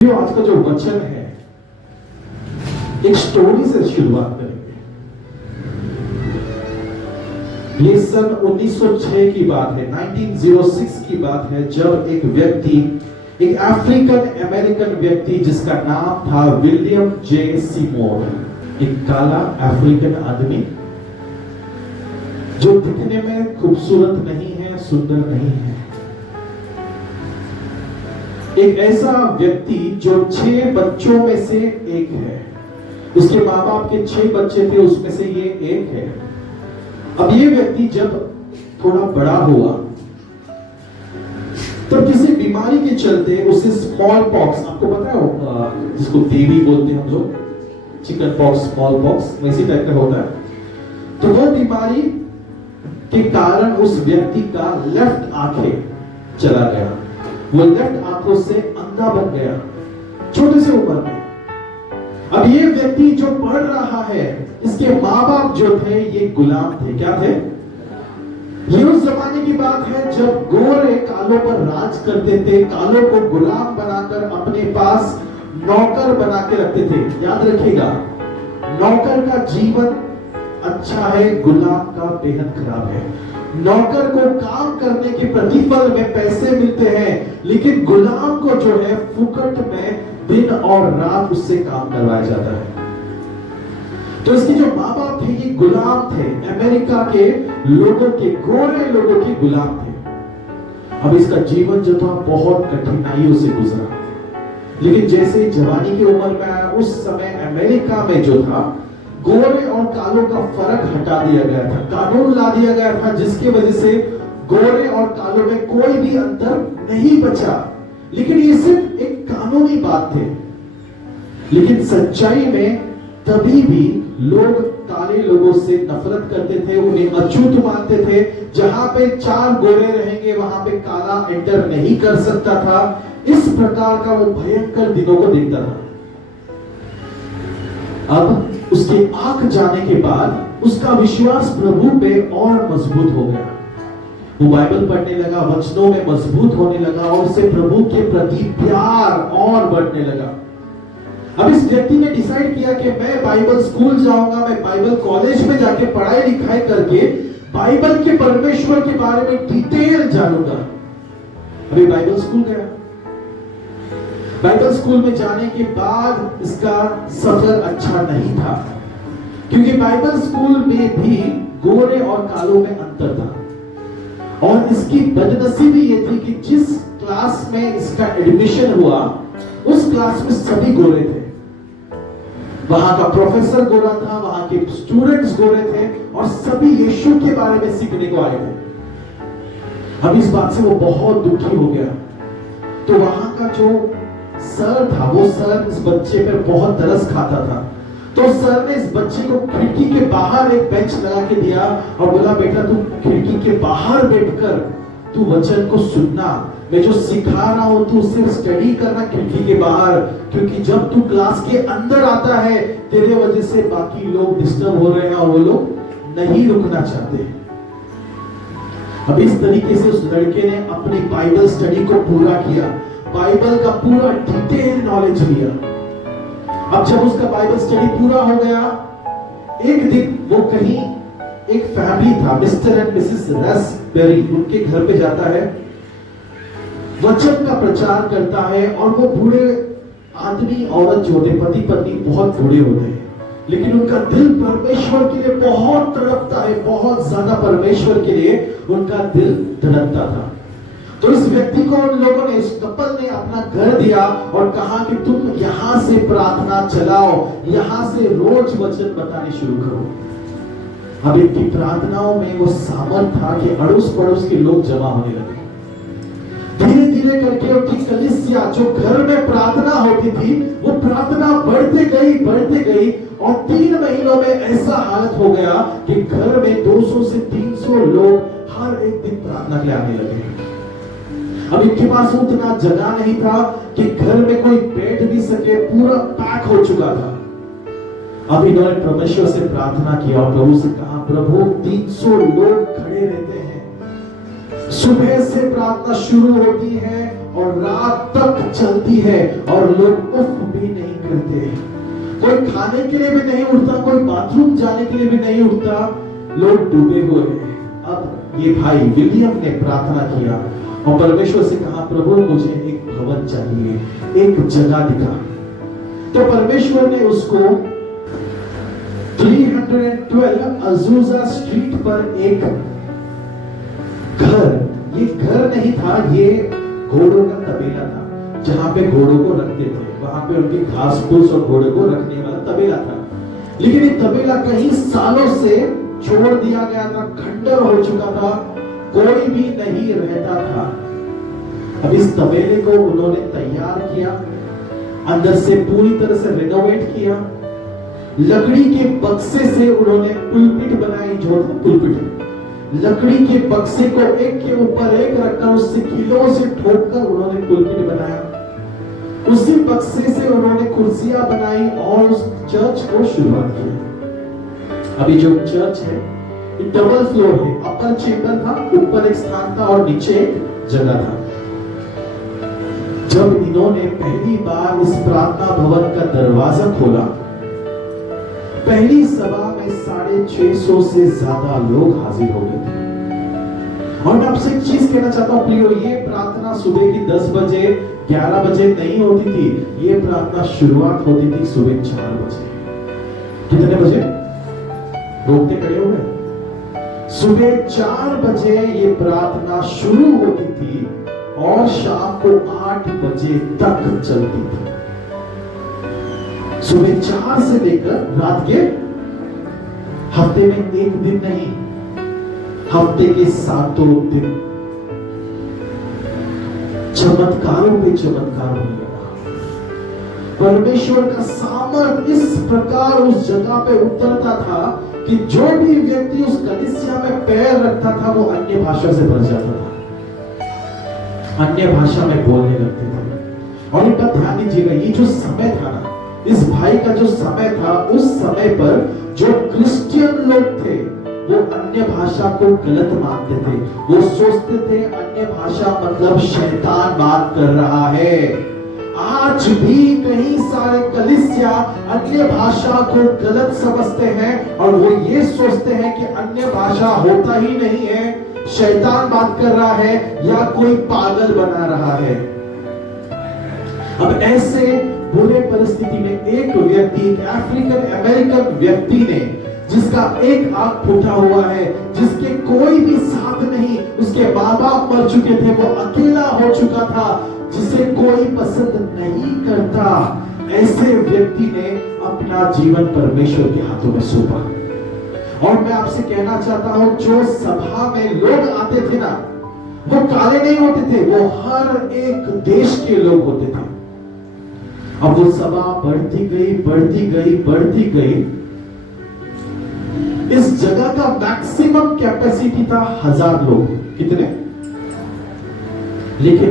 जो आज का जो वचन है, एक स्टोरी से शुरुआत करेंगे। ये सन 1906 की बात है, 1906 की बात है, जब एक व्यक्ति, एक अफ्रीकन अमेरिकन व्यक्ति जिसका नाम था विलियम जे सीमोर, एक काला अफ्रीकन आदमी जो दिखने में खूबसूरत नहीं है, सुंदर नहीं है, एक ऐसा व्यक्ति जो 6 बच्चों में से एक है। उसके माँ बाप के 6 बच्चे थे, उसमें से ये एक है। अब ये व्यक्ति जब थोड़ा बड़ा हुआ तो किसी बीमारी के चलते उसे स्मॉल पॉक्स, आपको पता है जिसको टीबी बोलते हैं हम लोग, चिकन पॉक्स, स्मॉल पॉक्स, वैसी टाइप का होता है। तो वो बीमारी के कारण उस व्यक्ति का लेफ्ट आंखें चला गया, वो लेफ्ट आंखों से अंधा बन गया छोटे से उम्र में। अब ये व्यक्ति जो पढ़ रहा है, इसके माँ बाप जो थे ये गुलाम थे। क्या थे? ये उस जमाने की बात है जब गोरे कालों पर राज करते थे, कालों को गुलाम बनाकर अपने पास नौकर बना के रखते थे। याद रखिएगा, नौकर का जीवन अच्छा है, गुलाम का बेहद खराब है। नौकर को काम करने के प्रतिफल में पैसे मिलते हैं, लेकिन गुलाम को जो है फुकट में दिन और रात उससे काम करवाया जाता है। तो इसके जो माँ बाप थे ये गुलाम थे, अमेरिका के लोगों के, गोरे लोगों के गुलाम थे। अब इसका जीवन जो था बहुत कठिनाइयों से गुजरा, लेकिन जैसे जवानी की उम्र में आया, उस समय अमेरिका में जो था गोरे और कालों का फर्क हटा दिया गया था, कानून ला दिया गया था जिसकी वजह से गोरे और कालों में कोई भी अंतर नहीं बचा। लेकिन ये सिर्फ एक कानूनी बात थे, लेकिन सच्चाई में तभी भी लोग काले लोगों से नफरत करते थे, उन्हें अछूत मानते थे। जहां पे 4 गोरे रहेंगे वहां पे काला एंटर नहीं कर सकता था। इस प्रकार का वो भयंकर दिनों को देखता था। अब उसके आंख जाने के बाद उसका विश्वास प्रभु पे और मजबूत हो गया। वो बाइबल पढ़ने लगा, वचनों में मजबूत होने लगा और उसे प्रभु के प्रति प्यार और बढ़ने लगा। अब इस व्यक्ति ने डिसाइड किया कि मैं बाइबल स्कूल जाऊंगा, मैं बाइबल कॉलेज में जाके पढ़ाई लिखाई करके बाइबल के परमेश्वर के बारे में डिटेल जानूंगा। अभी बाइबल स्कूल गया। बाइबल स्कूल में जाने के बाद इसका सफर अच्छा नहीं था, क्योंकि बाइबल स्कूल में भी गोरे और कालों में अंतर था। और इसकी बदनसीबी ये थी कि जिस क्लास में इसका एडमिशन हुआ उस क्लास में सभी गोरे थे। वहां का प्रोफेसर गोरा था, वहां के स्टूडेंट्स गोरे थे और सभी यीशु के बारे में सीखने को आए थे। अब इस बात से वो बहुत दुखी हो गया। तो वहां का जो सर था, वो सर इस बच्चे पर बहुत तरस खाता था। तो सर ने इस बच्चे को खिड़की के बाहर एक बेंच लगा के दिया और बोला, बेटा तू खिड़की के बाहर बैठकर तू वचन को सुनना, मैं जो सिखा रहा हूं तू सिर्फ स्टडी करना खिड़की के बाहर, क्योंकि जब तू क्लास के अंदर आता है तेरे वजह से बाकी लोग डिस्टर्ब हो रहे हैं और वो लोग नहीं रुकना चाहते। अब इस तरीके से उस लड़के ने अपनी बाइबल स्टडी को पूरा किया, बाइबल का पूरा डिटेल नॉलेज लिया। अब जब उसका बाइबल स्टडी पूरा हो गया, एक दिन वो कहीं एक फैमिली था, मिस्टर एंड मिसेस रास्बेरी, उनके घर पे जाता है, वचन का प्रचार करता है। और वो बूढ़े आदमी औरत जो होते, पति पत्नी बहुत बूढ़े होते हैं, लेकिन उनका दिल परमेश्वर के लिए बहुत तड़पता है, बहुत ज्यादा परमेश्वर के लिए उनका दिल धड़कता था। तो इस व्यक्ति को उन लोगों ने, इस कपल ने अपना घर दिया और कहा कि तुम यहां से प्रार्थना चलाओ, यहां से रोज वचन बताने शुरू करो। अब इनकी प्रार्थनाओं में वो सामर्थ था कि अड़ोस पड़ोस के लोग जमा होने लगे। धीरे धीरे करके उनकी कलीसिया, जो घर में प्रार्थना होती थी, वो प्रार्थना बढ़ते गई और 3 महीनों में ऐसा हालत हो गया कि घर में 200 से 300 लोग हर एक दिन प्रार्थना के लिए आने लगे। अब इनके पास उतना जगह नहीं था कि घर में कोई बैठ भी सके, पूरा पैक हो चुका था। अब इन्होंने परमेश्वर से प्रार्थना किया और प्रभु से कहा, प्रभु 300 लोग खड़े रहते हैं, सुबह से प्रार्थना शुरू होती है और रात तक चलती है और लोग उफ भी नहीं करते। कोई खाने के लिए भी नहीं उठता, कोई बाथरूम जाने के लिए भी नहीं उठता, लोग डूबे हुए हैं। अब ये भाई विलियम ने प्रार्थना किया और परमेश्वर से कहा, प्रभु मुझे एक भवन चाहिए, एक जगह दिखा। तो परमेश्वर ने उसको 312 अजूजा स्ट्रीट पर एक घर, ये घर नहीं था, ये घोड़ों का तबेला था, जहां पे घोड़ों को रखते थे। वहां पे उनके घास फूस और घोड़े को रखने वाला तबेला था। लेकिन ये तबेला कई सालों से छोड़ दिया गया था, खंडर हो चुका था, कोई भी नहीं रहता था। अब इस तबेले को उन्होंने तैयार किया, अंदर से पूरी तरह से रिनोवेट किया। लकड़ी के बक्से से उन्होंने पुलपिट बनाई, जो पुलपिट लकड़ी के बक्से को एक के ऊपर एक रखकर उससे कीलों से ठोककर उन्होंने पुलपिट बनाया। उसी बक्से से उन्होंने कुर्सियां बनाई और उस चर्च को शुरुआत की। अभी जो चर्च है ये डबल फ्लोर है, अपर चेंबर था, ऊपर एक स्थान था और नीचे एक जगह था। जब इन्होंने पहली बार इस प्रार्थना भवन का दरवाजा खोला, पहली सभा में 650 से ज्यादा लोग हाजिर हो गए थे। और मैं आपसे एक चीज कहना चाहता हूं प्रियो, ये प्रार्थना सुबह की 10 बजे 11 बजे नहीं होती थी, ये प्रार्थना शुरुआत होती थी सुबह 4 बजे। कितने बजे? रोकते खड़े हो गए? सुबह 4 बजे ये प्रार्थना शुरू होती थी और शाम को 8 बजे तक चलती थी। सुबह 4 से लेकर रात के, हफ्ते में एक दिन नहीं, हफ्ते के 7 दिन चमत्कारों पे चमत्कार होने लगा। परमेश्वर का सामर्थ इस प्रकार उस जगह पे उतरता था कि जो भी व्यक्ति उस कलीसिया में पैर रखता था वो अन्य भाषा से भर जाता था, अन्य भाषा में बोलने लगते थे। और एक बात ध्यान दीजिएगा, ये जो समय था ना, इस भाई का जो समय था, उस समय पर जो क्रिश्चियन लोग थे वो अन्य भाषा को गलत मानते थे। वो सोचते थे अन्य भाषा मतलब शैतान बात कर रहा है। आज भी कई सारे कलीसिया अन्य भाषा को गलत समझते हैं और वो ये सोचते हैं कि अन्य भाषा होता ही नहीं है, शैतान बात कर रहा है या कोई पागल बना रहा है। अब ऐसे बुरे परिस्थिति में एक व्यक्ति, एक अफ्रीकन अमेरिकन व्यक्ति ने, जिसका एक आंख फूटा हुआ है, जिसके कोई भी साथ नहीं, उसके माँ बाप मर चुके थे, वो अकेला हो चुका था, जिसे कोई पसंद नहीं करता, ऐसे व्यक्ति ने अपना जीवन परमेश्वर के हाथों में सौंपा। और मैं आपसे कहना चाहता हूं, जो सभा में लोग आते थे ना, वो काले नहीं होते थे, वो हर एक देश के लोग होते थे। अब वो सभा बढ़ती गई, बढ़ती गई, बढ़ती गई। इस जगह का मैक्सिमम कैपेसिटी था 1000 लोग। कितने? लेकिन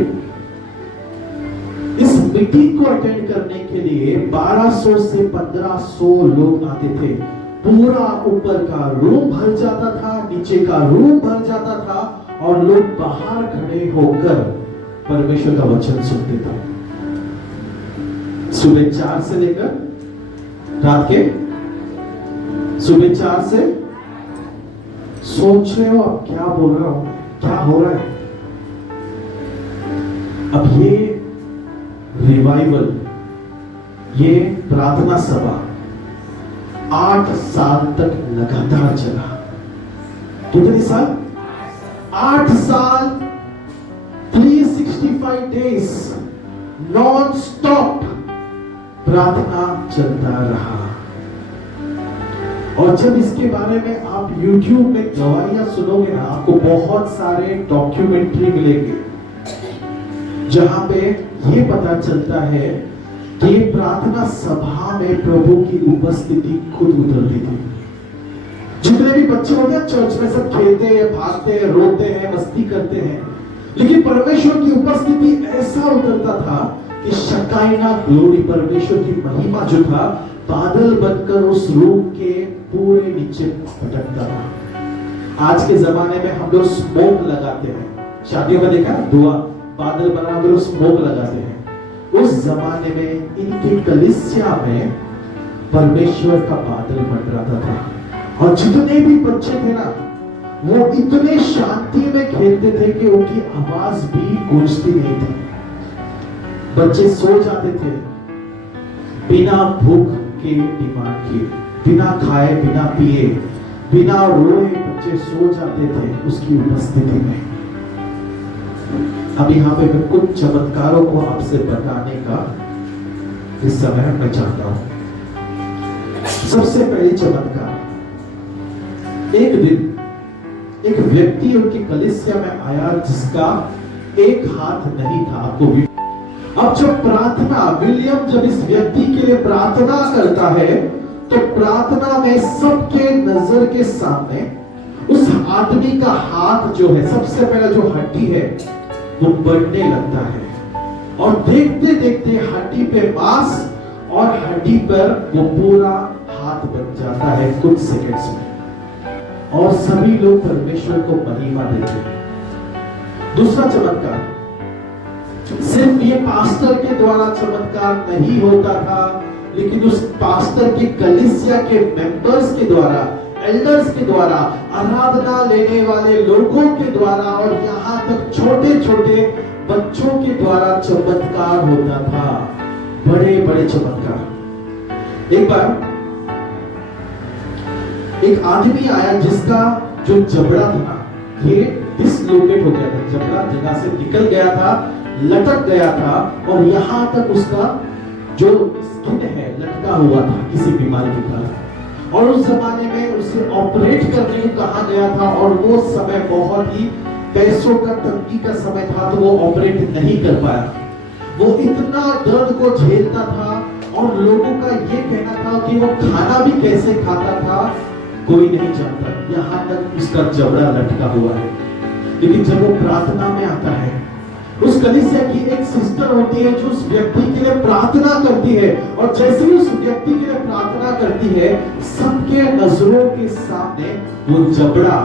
इस मीटिंग को अटेंड करने के लिए 1200 से 1500 लोग आते थे। पूरा ऊपर का रूम भर जाता था, नीचे का रूम भर जाता था और लोग बाहर खड़े होकर परमेश्वर का वचन सुनते थे। सुबह 4 से लेकर रात के, सुबह 4 से, सोच रहे हो अब क्या बोल रहा हूं, क्या हो रहा है? अब ये रिवाइवल, ये प्रार्थना सभा 8 साल तक लगातार चला। कितने साल? 8 साल, 365 डेज नॉन स्टॉप प्रार्थना चलता रहा। और जब इसके बारे में आप YouTube में गवाहियां सुनोगे ना, आपको बहुत सारे डॉक्यूमेंट्री मिलेंगे जहां पे ये पता चलता है कि प्रार्थना सभा में प्रभु की उपस्थिति खुद उतरती थी। जितने भी बच्चे होते हैं चर्च में, सब खेलते हैं, भागते हैं, रोते हैं, मस्ती करते हैं, लेकिन परमेश्वर की उपस्थिति ऐसा उतरता था कि शकाइना ग्लोरी, परमेश्वर की महिमा जो था, बादल बनकर उस रूम के पूरे नीचे भटकता था। आज के जमाने में हम लोग स्मोक लगाते हैं, शादियों में देखा, बादल बना कर स्मोक लगाते हैं। उस जमाने में इनके कलीसिया में परमेश्वर का बादल मंडराता था और जितने भी बच्चे थे ना वो इतने शांति में खेलते थे कि उनकी आवाज भी गूंजती नहीं थी। बच्चे सो जाते थे बिना भूख के डिमांड किए, बिना खाए, बिना पिए, बिना रोए बच्चे सो जाते थे उसकी उपस्थिति में। अब यहाँ पे मैं कुछ चमत्कारों को आपसे बताने का इस समय मैं चाहता हूं। सबसे पहले चमत्कार, एक दिन एक व्यक्ति उनकी कलीसिया में आया जिसका एक हाथ नहीं था। आपको अब जब प्रार्थना, विलियम जब इस व्यक्ति के लिए प्रार्थना करता है तो प्रार्थना में सबके नजर के सामने उस आदमी का हाथ जो है, सबसे पहला जो हड्डी है वो बढ़ने लगता है और देखते देखते हड्डी पे मांस और हड्डी पर वो पूरा हाथ बन जाता है कुछ सेकंड्स में और सभी लोग परमेश्वर को महिमा देते हैं। दूसरा चमत्कार, सिर्फ ये पास्टर के द्वारा चमत्कार नहीं होता था, लेकिन उस पास्टर के कलीसिया के मेंबर्स के द्वारा, एल्डर्स के द्वारा, आराधना लेने वाले लोगों के द्वारा और यहाँ तक छोटे छोटे बच्चों के द्वारा चमत्कार होता था, बड़े बड़े चमत्कार। एक बार एक आदमी आया जिसका जो जबड़ा था ये डिसलोकेट हो गया था, जबड़ा जगह से निकल गया था, लटक गया था और यहाँ तक उसका जो स्किन है लटका हुआ था किसी बीमारी के कारण। और उस जमाने में उसे ऑपरेट करने को कहा गया था और वो समय बहुत ही पैसों का तंगी का समय था, तो वो ऑपरेट नहीं कर पाया। वो इतना दर्द को झेलता था और लोगों का ये कहना था कि वो खाना भी कैसे खाता था कोई नहीं जानता, यहाँ तक उसका जबड़ा लटका हुआ है। लेकिन जब वो प्रार्थना में आता है, उस कलीसिया की एक सिस्टर होती है जो उस व्यक्ति के लिए प्रार्थना करती है और जैसे ही उस व्यक्ति के लिए प्रार्थना करती है सबके नजरों के सामने वो जबड़ा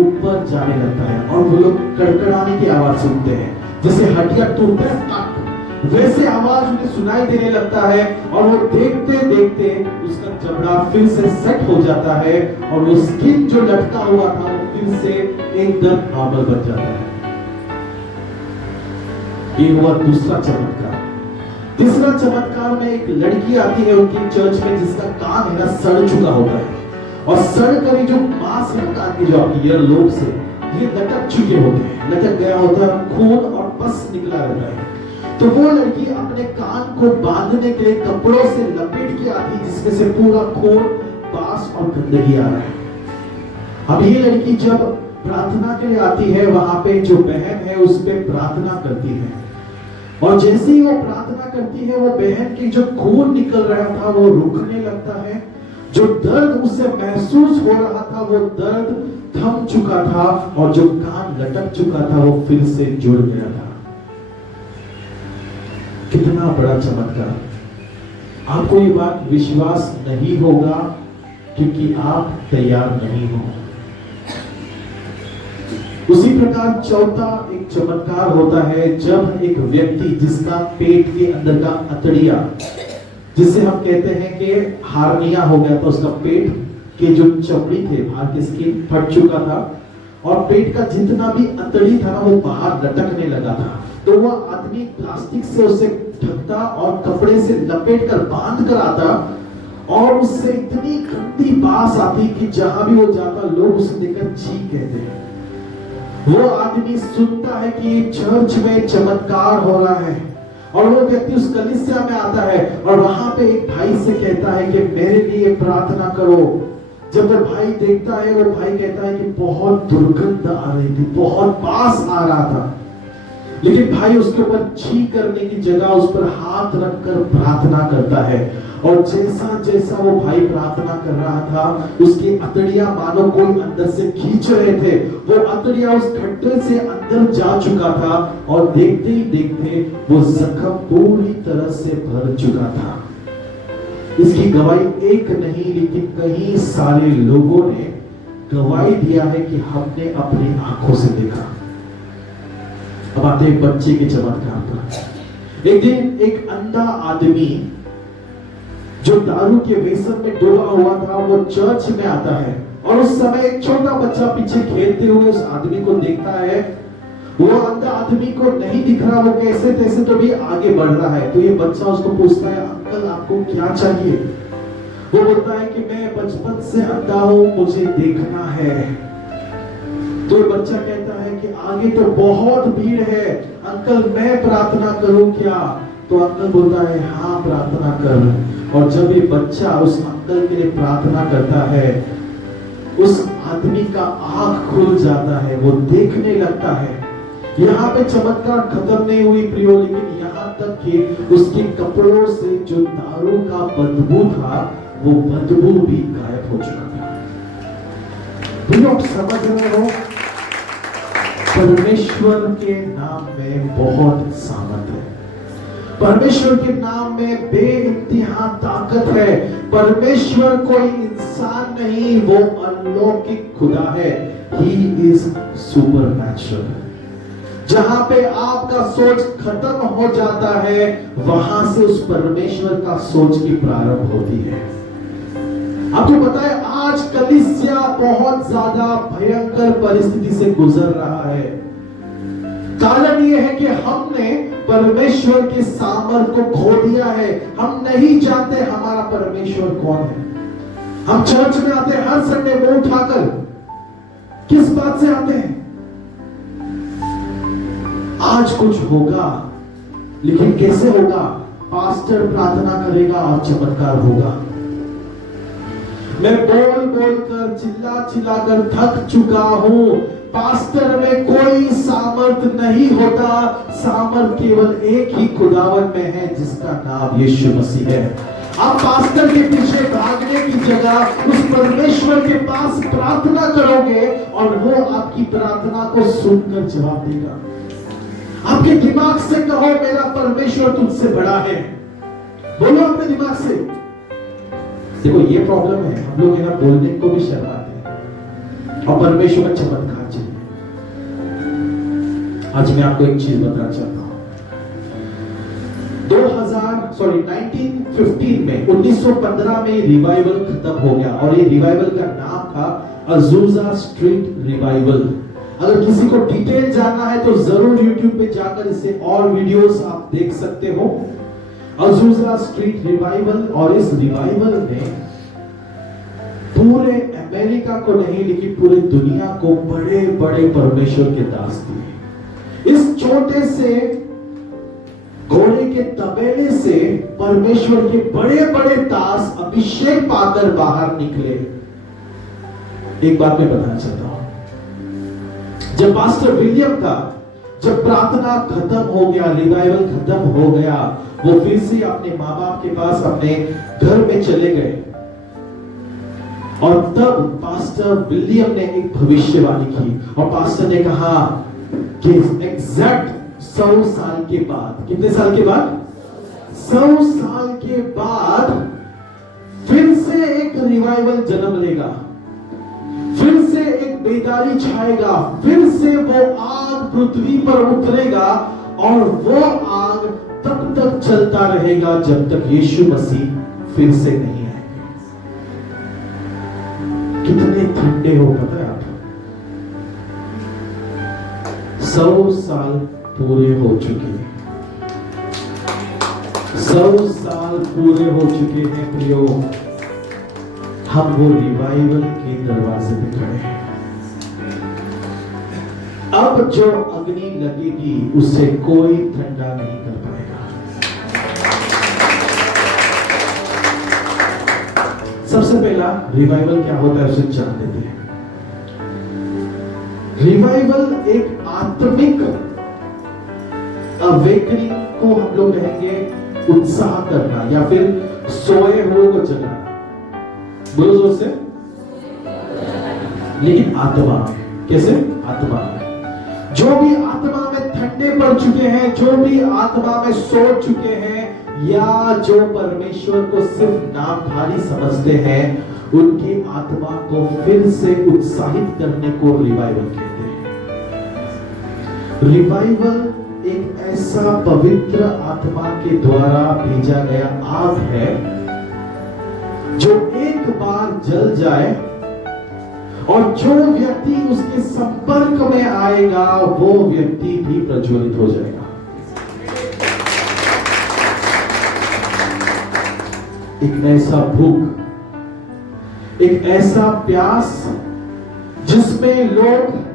ऊपर जाने लगता है और वो लोग कड़कड़ाने की आवाज सुनते हैं, जैसे हड्डियां टूटते हैं वैसे आवाज उन्हें सुनाई देने लगता है और वो देखते देखते उसका जबड़ा फिर से सेट हो जाता है और वो स्किन जो लटका हुआ था वो फिर से एकदम नॉर्मल बन जाता है। ये हुआ दूसरा चमत्कार। तीसरा चमत्कार में एक लड़की आती है उनकी चर्च में जिसका कान है ना सड़ चुका होता है और सड़ कर जो मांस है कान की जो आपकी ईयर लोब से ये लटक चुके होते हैं, लटक गया होता है, खून और पस निकला रहता है। तो वो लड़की अपने कान को बांधने के लिए कपड़ों से लपेट के आती जिसमें से पूरा खून, बांस और गंदगी आ रहा है। अब ये लड़की जब प्रार्थना के लिए आती है वहां पे जो बहन है उस पे प्रार्थना करती है और जैसे ही वो प्रार्थना करती है वो बहन की जो खून निकल रहा था वो रुकने लगता है, जो दर्द उसे महसूस हो रहा था वो दर्द थम चुका था और जो कान लटक चुका था वो फिर से जुड़ गया था। कितना बड़ा चमत्कार। आपको ये बात विश्वास नहीं होगा क्योंकि आप तैयार नहीं हो। उसी प्रकार चौथा एक चमत्कार होता है जब एक व्यक्ति जिसका पेट के अंदर का अतड़िया, जिसे हम कहते हैं कि हार्निया हो गया था, उसका पेट के जो चमड़ी थे बाहर की स्किन फट चुका था और पेट का जितना भी अतड़ी था ना वो बाहर लटकने लगा था, तो वह आदमी प्लास्टिक से उसे ढकता और कपड़े से लपेट कर बांध कर आता और उससे इतनी गंदी बास आती कि जहां भी वो जाता लोग उसे देखकर छी कहते हैं। वो आदमी सुनता है कि चर्च में चमत्कार हो रहा है और वो व्यक्ति उस कलीसिया में आता है और वहां पे एक भाई से कहता है कि मेरे लिए प्रार्थना करो। जब वो भाई देखता है वो भाई कहता है कि बहुत दुर्गंध आ रही थी, बहुत बास आ रहा था, लेकिन भाई उसके ऊपर छी करने की जगह उस पर हाथ रखकर प्रार्थना करता है और जैसा जैसा वो भाई प्रार्थना कर रहा था उसकी अतड़ियां मानो कोई अंदर से खींच रहे थे, वो अतड़ियां उस खड्डे से अंदर जा चुका था और देखते ही देखते वो जख्म पूरी तरह से भर चुका था। इसकी गवाही एक नहीं लेकिन कई सारे लोगों ने गवाही दिया है कि हमने अपनी आंखों से देखा। अब आते हैं बच्चे के चमत्कार पर। एक दिन एक अंधा आदमी जो दारू के व्यसन में डूबा हुआ था, वो चर्च में आता है और उस समय एक छोटा बच्चा पीछे खेलते हुए उस आदमी को देखता है। वो अंधा आदमी को नहीं दिख रहा, वो कैसे तैसे तो भी आगे बढ़ रहा है। तो ये बच्चा उसको पूछता है, अंकल आपको क्या चाहिए? वो बोलता है कि मैं बचपन से अंधा हूं, मुझे देखना है। तो बच्चा कहता है कि आगे तो बहुत भीड़ है, अंकल मैं प्रार्थना करूं क्या? तो अंकल बोलता है हाँ प्रार्थना कर। और जब ये बच्चा उस अंकल के लिए प्रार्थना करता है, उस आदमी का आंख खुल जाता है, वो देखने लगता है। यहाँ पे चमत्कार खत्म नहीं हुई प्रियो, लेकिन यहाँ तक कि उसके कपड़ों से जो दारू का बदबू था, वो बदबू भी गायब हो चुका था। प्रियो, आप समझ रहे हो, परमेश्वर के नाम में बहुत सामर्थ है। परमेश्वर के नाम में बेइंतहा ताकत है। परमेश्वर कोई इंसान नहीं, वो अलौकिक खुदा है। He is supernatural। जहां पे आपका सोच खत्म हो जाता है, वहां से उस परमेश्वर का सोच की प्रारंभ होती है। आपको पता है आज कलीसिया बहुत ज्यादा भयंकर परिस्थिति से गुजर रहा है। कारण यह है कि हमने परमेश्वर के सामर्थ को खो दिया है। हम नहीं जानते हमारा परमेश्वर कौन है। हम चर्च में आते हैं हर संडे मुंह उठाकर, किस बात से आते हैं? आज कुछ होगा, लेकिन कैसे होगा? पास्टर प्रार्थना करेगा और चमत्कार होगा। मैं बोल बोल कर चिल्ला चिल्ला कर थक चुका हूं। पास्टर में कोई सामर्थ नहीं होता। सामर्थ केवल एक ही खुदावन में है, जिसका नाम यीशु मसीह है। आप पास्टर के पीछे भागने की जगह उस परमेश्वर के पास प्रार्थना करोगे और वो आपकी प्रार्थना को सुनकर जवाब देगा। आपके दिमाग से कहो मेरा परमेश्वर तुझसे बड़ा है। बोलो अपने दिमाग से। देखो ये प्रॉब्लम है, हम लोग यहाँ बोलने को भी शर्माते हैं और परमेश्वर का चमत्कार चाहिए। आज मैं आपको एक चीज बताना चाहता हूं। 1915 में 1915 में रिवाइवल खत्म हो गया और ये रिवाइवल का नाम था अजूजा स्ट्रीट रिवाइवल। अगर किसी को डिटेल जानना है तो जरूर YouTube पे जाकर इससे और वीडियोस आप देख सकते हो। अजूजा स्ट्रीट रिवाइवल, और इस रिवाइवल में पूरे अमेरिका को नहीं लेकिन पूरे दुनिया को बड़े बड़े परमेश्वर के दास दिए। इस छोटे से घोड़े के तबेले से परमेश्वर के बड़े बड़े दास अभिषेक पाकर बाहर निकले। एक बात मैं बताना चाहता हूं, जब पास्टर विलियम का जब प्रार्थना खत्म हो गया, रिवाइवल खत्म हो गया, वो फिर से अपने माँ बाप के पास अपने घर में चले गए। और तब पास्टर विलियम ने एक भविष्यवाणी की और पास्टर ने कहा कि एग्जैक्ट 100 साल के बाद, कितने साल के बाद? 100 साल के बाद फिर से एक रिवाइवल जन्म लेगा, फिर से एक बेदारी छाएगा, फिर से वो आग पृथ्वी पर उतरेगा और वो आग तब तक चलता रहेगा जब तक यीशु मसीह फिर से नहीं आएंगे। कितने ठंडे हो पता है आप? 100 साल पूरे हो चुके हैं। 100 साल पूरे हो चुके हैं प्रियो। हम वो रिवाइवल के दरवाजे पे खड़े हैं। अब जो अग्नि लगेगी उसे कोई ठंडा नहीं कर पाएगा। सबसे पहला रिवाइवल क्या होता है उसे जान लेते हैं। रिवाइवल एक आत्मिक अवेकनिंग को हम लोग कहेंगे उत्साह करना या फिर सोए हुए को जगाना। बोलो जोर से। लेकिन आत्मा में कैसे? आत्मा में जो भी आत्मा में ठंडे पड़ चुके हैं, जो भी आत्मा में सो चुके हैं, या जो परमेश्वर को सिर्फ नामधारी समझते हैं, उनकी आत्मा को फिर से उत्साहित करने को रिवाइवल कहते हैं। रिवाइवल एक ऐसा पवित्र आत्मा के द्वारा भेजा गया आग है जो एक बार जल जाए और जो व्यक्ति उसके संपर्क में आएगा वो व्यक्ति भी प्रज्वलित हो जाएगा। एक ऐसा भूख, एक ऐसा प्यास जिसमें लोग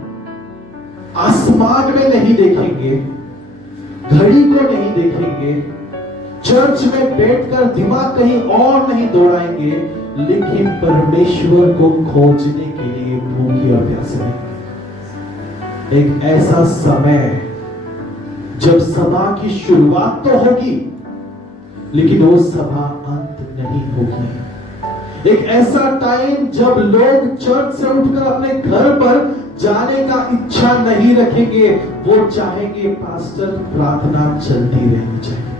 आसमान में नहीं देखेंगे, घड़ी को नहीं देखेंगे, चर्च में बैठकर दिमाग कहीं और नहीं दौड़ाएंगे, लेकिन परमेश्वर को खोजने के लिए भूखे और प्यासे हैं। एक ऐसा समय जब सभा की शुरुआत तो होगी लेकिन वो सभा अंत नहीं होगी। एक ऐसा टाइम जब लोग चर्च से उठकर अपने घर पर जाने का इच्छा नहीं रखेंगे, वो चाहेंगे पास्टर प्रार्थना चलती रहनी चाहिए।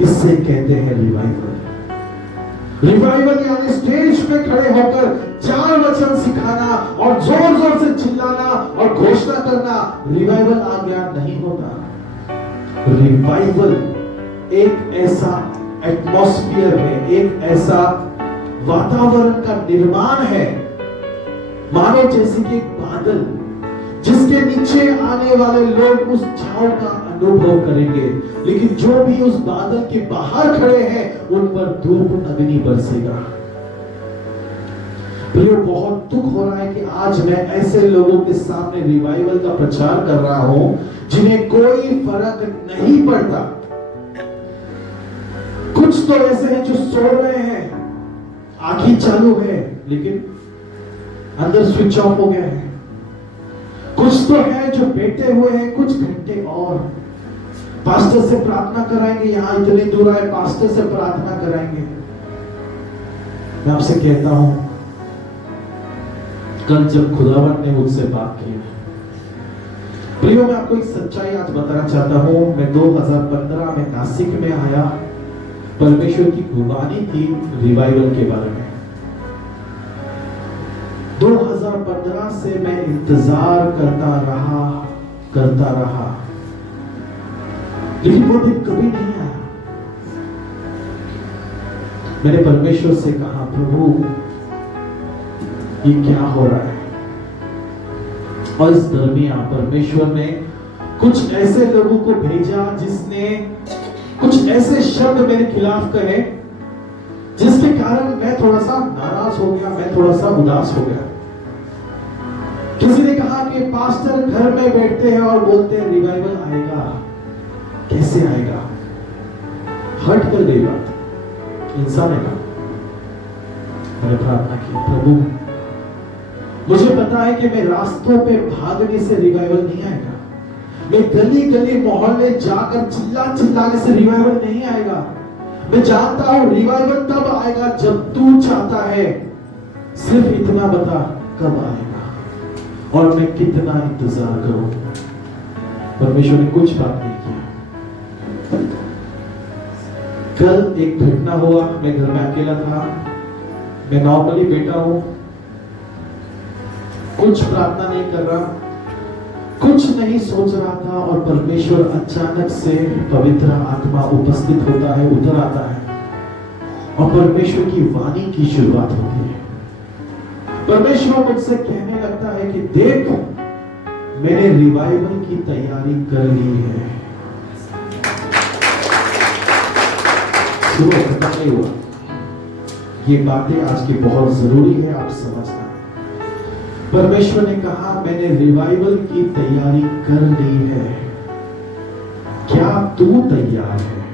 इससे कहते हैं रिवाइवल। रिवाइवल यानी स्टेज पे खड़े होकर 4 वचन सिखाना और जोर जोर से चिल्लाना और घोषणा करना रिवाइवल आ गया नहीं होता। रिवाइवल एक ऐसा एटमॉस्फेयर है, एक ऐसा वातावरण का निर्माण है मानो जैसे कि एक बादल जिसके नीचे आने वाले लोग उस छांव का अनुभव करेंगे, लेकिन जो भी उस बादल के बाहर खड़े हैं उन पर धूप अग्नि बरसेगा। प्रियो, बहुत दुख हो रहा है कि आज मैं ऐसे लोगों के सामने रिवाइवल का प्रचार कर रहा हूं जिन्हें कोई फर्क नहीं पड़ता। कुछ तो ऐसे हैं जो सो रहे हैं, आंखें चालू है लेकिन अंदर स्विच ऑफ हो गया है। कुछ तो है जो बैठे हुए हैं कुछ घंटे और पास्टर से प्रार्थना कराएंगे, यहां इतने दूर आए पास्टर से प्रार्थना कराएंगे। मैं आपसे कहता हूं, कल जब खुदावन ने मुझसे बात की, प्रियो मैं आपको एक सच्चाई आज बताना चाहता हूं। मैं 2015 में नासिक में आया, परमेश्वर की गुवानी थी रिवाइवल के बारे में। 2015 से मैं इंतजार करता रहा लेकिन वो दिन कभी नहीं आया। मैंने परमेश्वर से कहा, प्रभु ये क्या हो रहा है? और इस दरमियान परमेश्वर ने कुछ ऐसे लोगों को भेजा जिसने कुछ ऐसे शब्द मेरे खिलाफ कहे जिसके कारण मैं थोड़ा सा नाराज हो गया, मैं थोड़ा सा उदास हो गया। किसी ने कहा कि पास्टर घर में बैठते हैं और बोलते हैं रिवाइवल आएगा, कैसे आएगा? हट कर गई बात। इंसान ने कहा, मैंने प्रार्थना की, प्रभु मुझे पता है कि मैं रास्तों पे भागने से रिवाइवल नहीं आएगा, मैं गली गली मोहल्ले जाकर चिल्लाने से रिवाइवल नहीं आएगा। मैं जानता हूं रिवाइवल तब आएगा जब तू चाहता है, सिर्फ इतना बता कब आएगा और मैं कितना इंतजार करूं। परमेश्वर ने कुछ बात नहीं किया। कल एक घटना हुआ, मैं घर में अकेला था, मैं नॉर्मली बैठा हूं, कुछ प्रार्थना नहीं कर रहा, कुछ नहीं सोच रहा था और परमेश्वर अचानक से पवित्र आत्मा उपस्थित होता है, उतर आता है और परमेश्वर की वाणी की शुरुआत होती है। परमेश्वर मुझसे कहने लगता है कि देख, मैंने रिवाइवल की तैयारी कर ली है। सुनो, खत्म नहीं हुआ, ये बातें आज की बहुत जरूरी है, आप समझना। परमेश्वर ने कहा, मैंने रिवाइवल की तैयारी कर ली है, क्या तू तैयार है?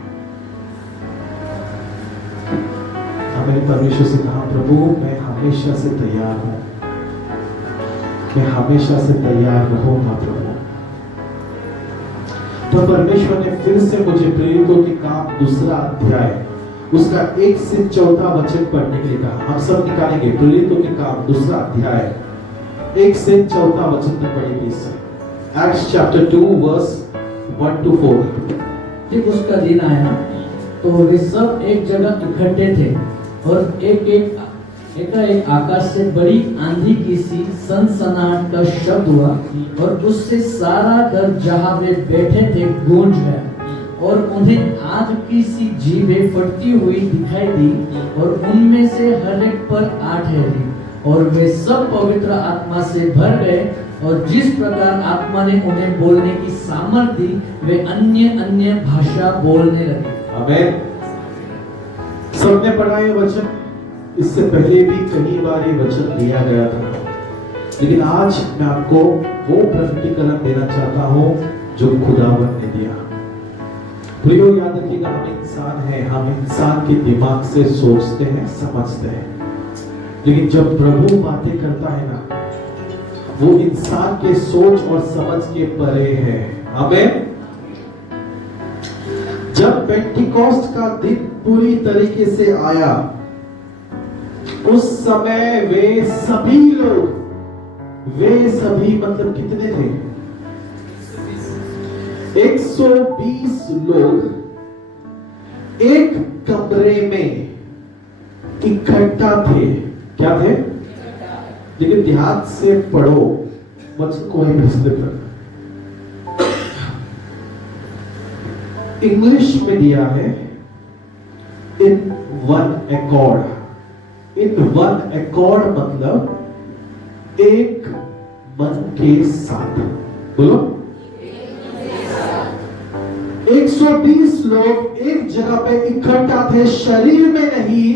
मैंने परमेश्वर से कहा, प्रभु मैं हमेशा से तैयार हूं, मैं हमेशा से तैयार रहूंगा प्रभु। तो परमेश्वर ने फिर से मुझे प्रेरितों के काम 2 अध्याय उसका 1 से 14 वचन पढ़ने के लिए कहा। हम सब निकालेंगे प्रेरितों के काम 2 अध्याय 1 से 14 वचन तक पढ़ेंगे। Acts chapter 2 verse 1 to 4। जब उसका दिन आया तो वे सब एक जगह इकट्ठे थे और एक एकाएक आकाश से बड़ी आंधी की सी सनसनाहट का शब्द हुआ और उससे सारा घर जहां वे बैठे थे गूंज गया और उन्हें आग की सी जीभें फटती हुई दिखाई दी और उनमें से हर एक पर आ ठहरी और वे सब पवित्र आत्मा से भर गए और जिस प्रकार आत्मा ने उन्हें बोलने की सामर्थ्य दी वे अन्य अन्य भाषा बोलने लगे। आमीन। सबने पढ़ा ये वचन, इससे पहले भी कई बार ये वचन लिया गया था, लेकिन आज मैं आपको वो प्रकटीकरण देना चाहता हूं जो खुदावन ने दिया। प्रियो, याद रखिएगा, हम इंसान हैं, हम इंसान के दिमाग से सोचते हैं, समझते हैं, लेकिन जब प्रभु बातें करता है ना, वो इंसान के सोच और समझ के परे है। आमीन। जब पेंटिकॉस्ट का दिन पूरी तरीके से आया, उस समय वे सभी लोग, वे सभी मतलब कितने थे? 120 लोग एक कमरे में इकट्ठा थे। क्या थे? लेकिन ध्यान से पढ़ो, वचन को ही प्रस्तुत कर। इंग्लिश में दिया है in one accord. In one accord मतलब एक मन के साथ। बोलो, 120 लोग एक जगह पे इकट्ठा थे, शरीर में नहीं,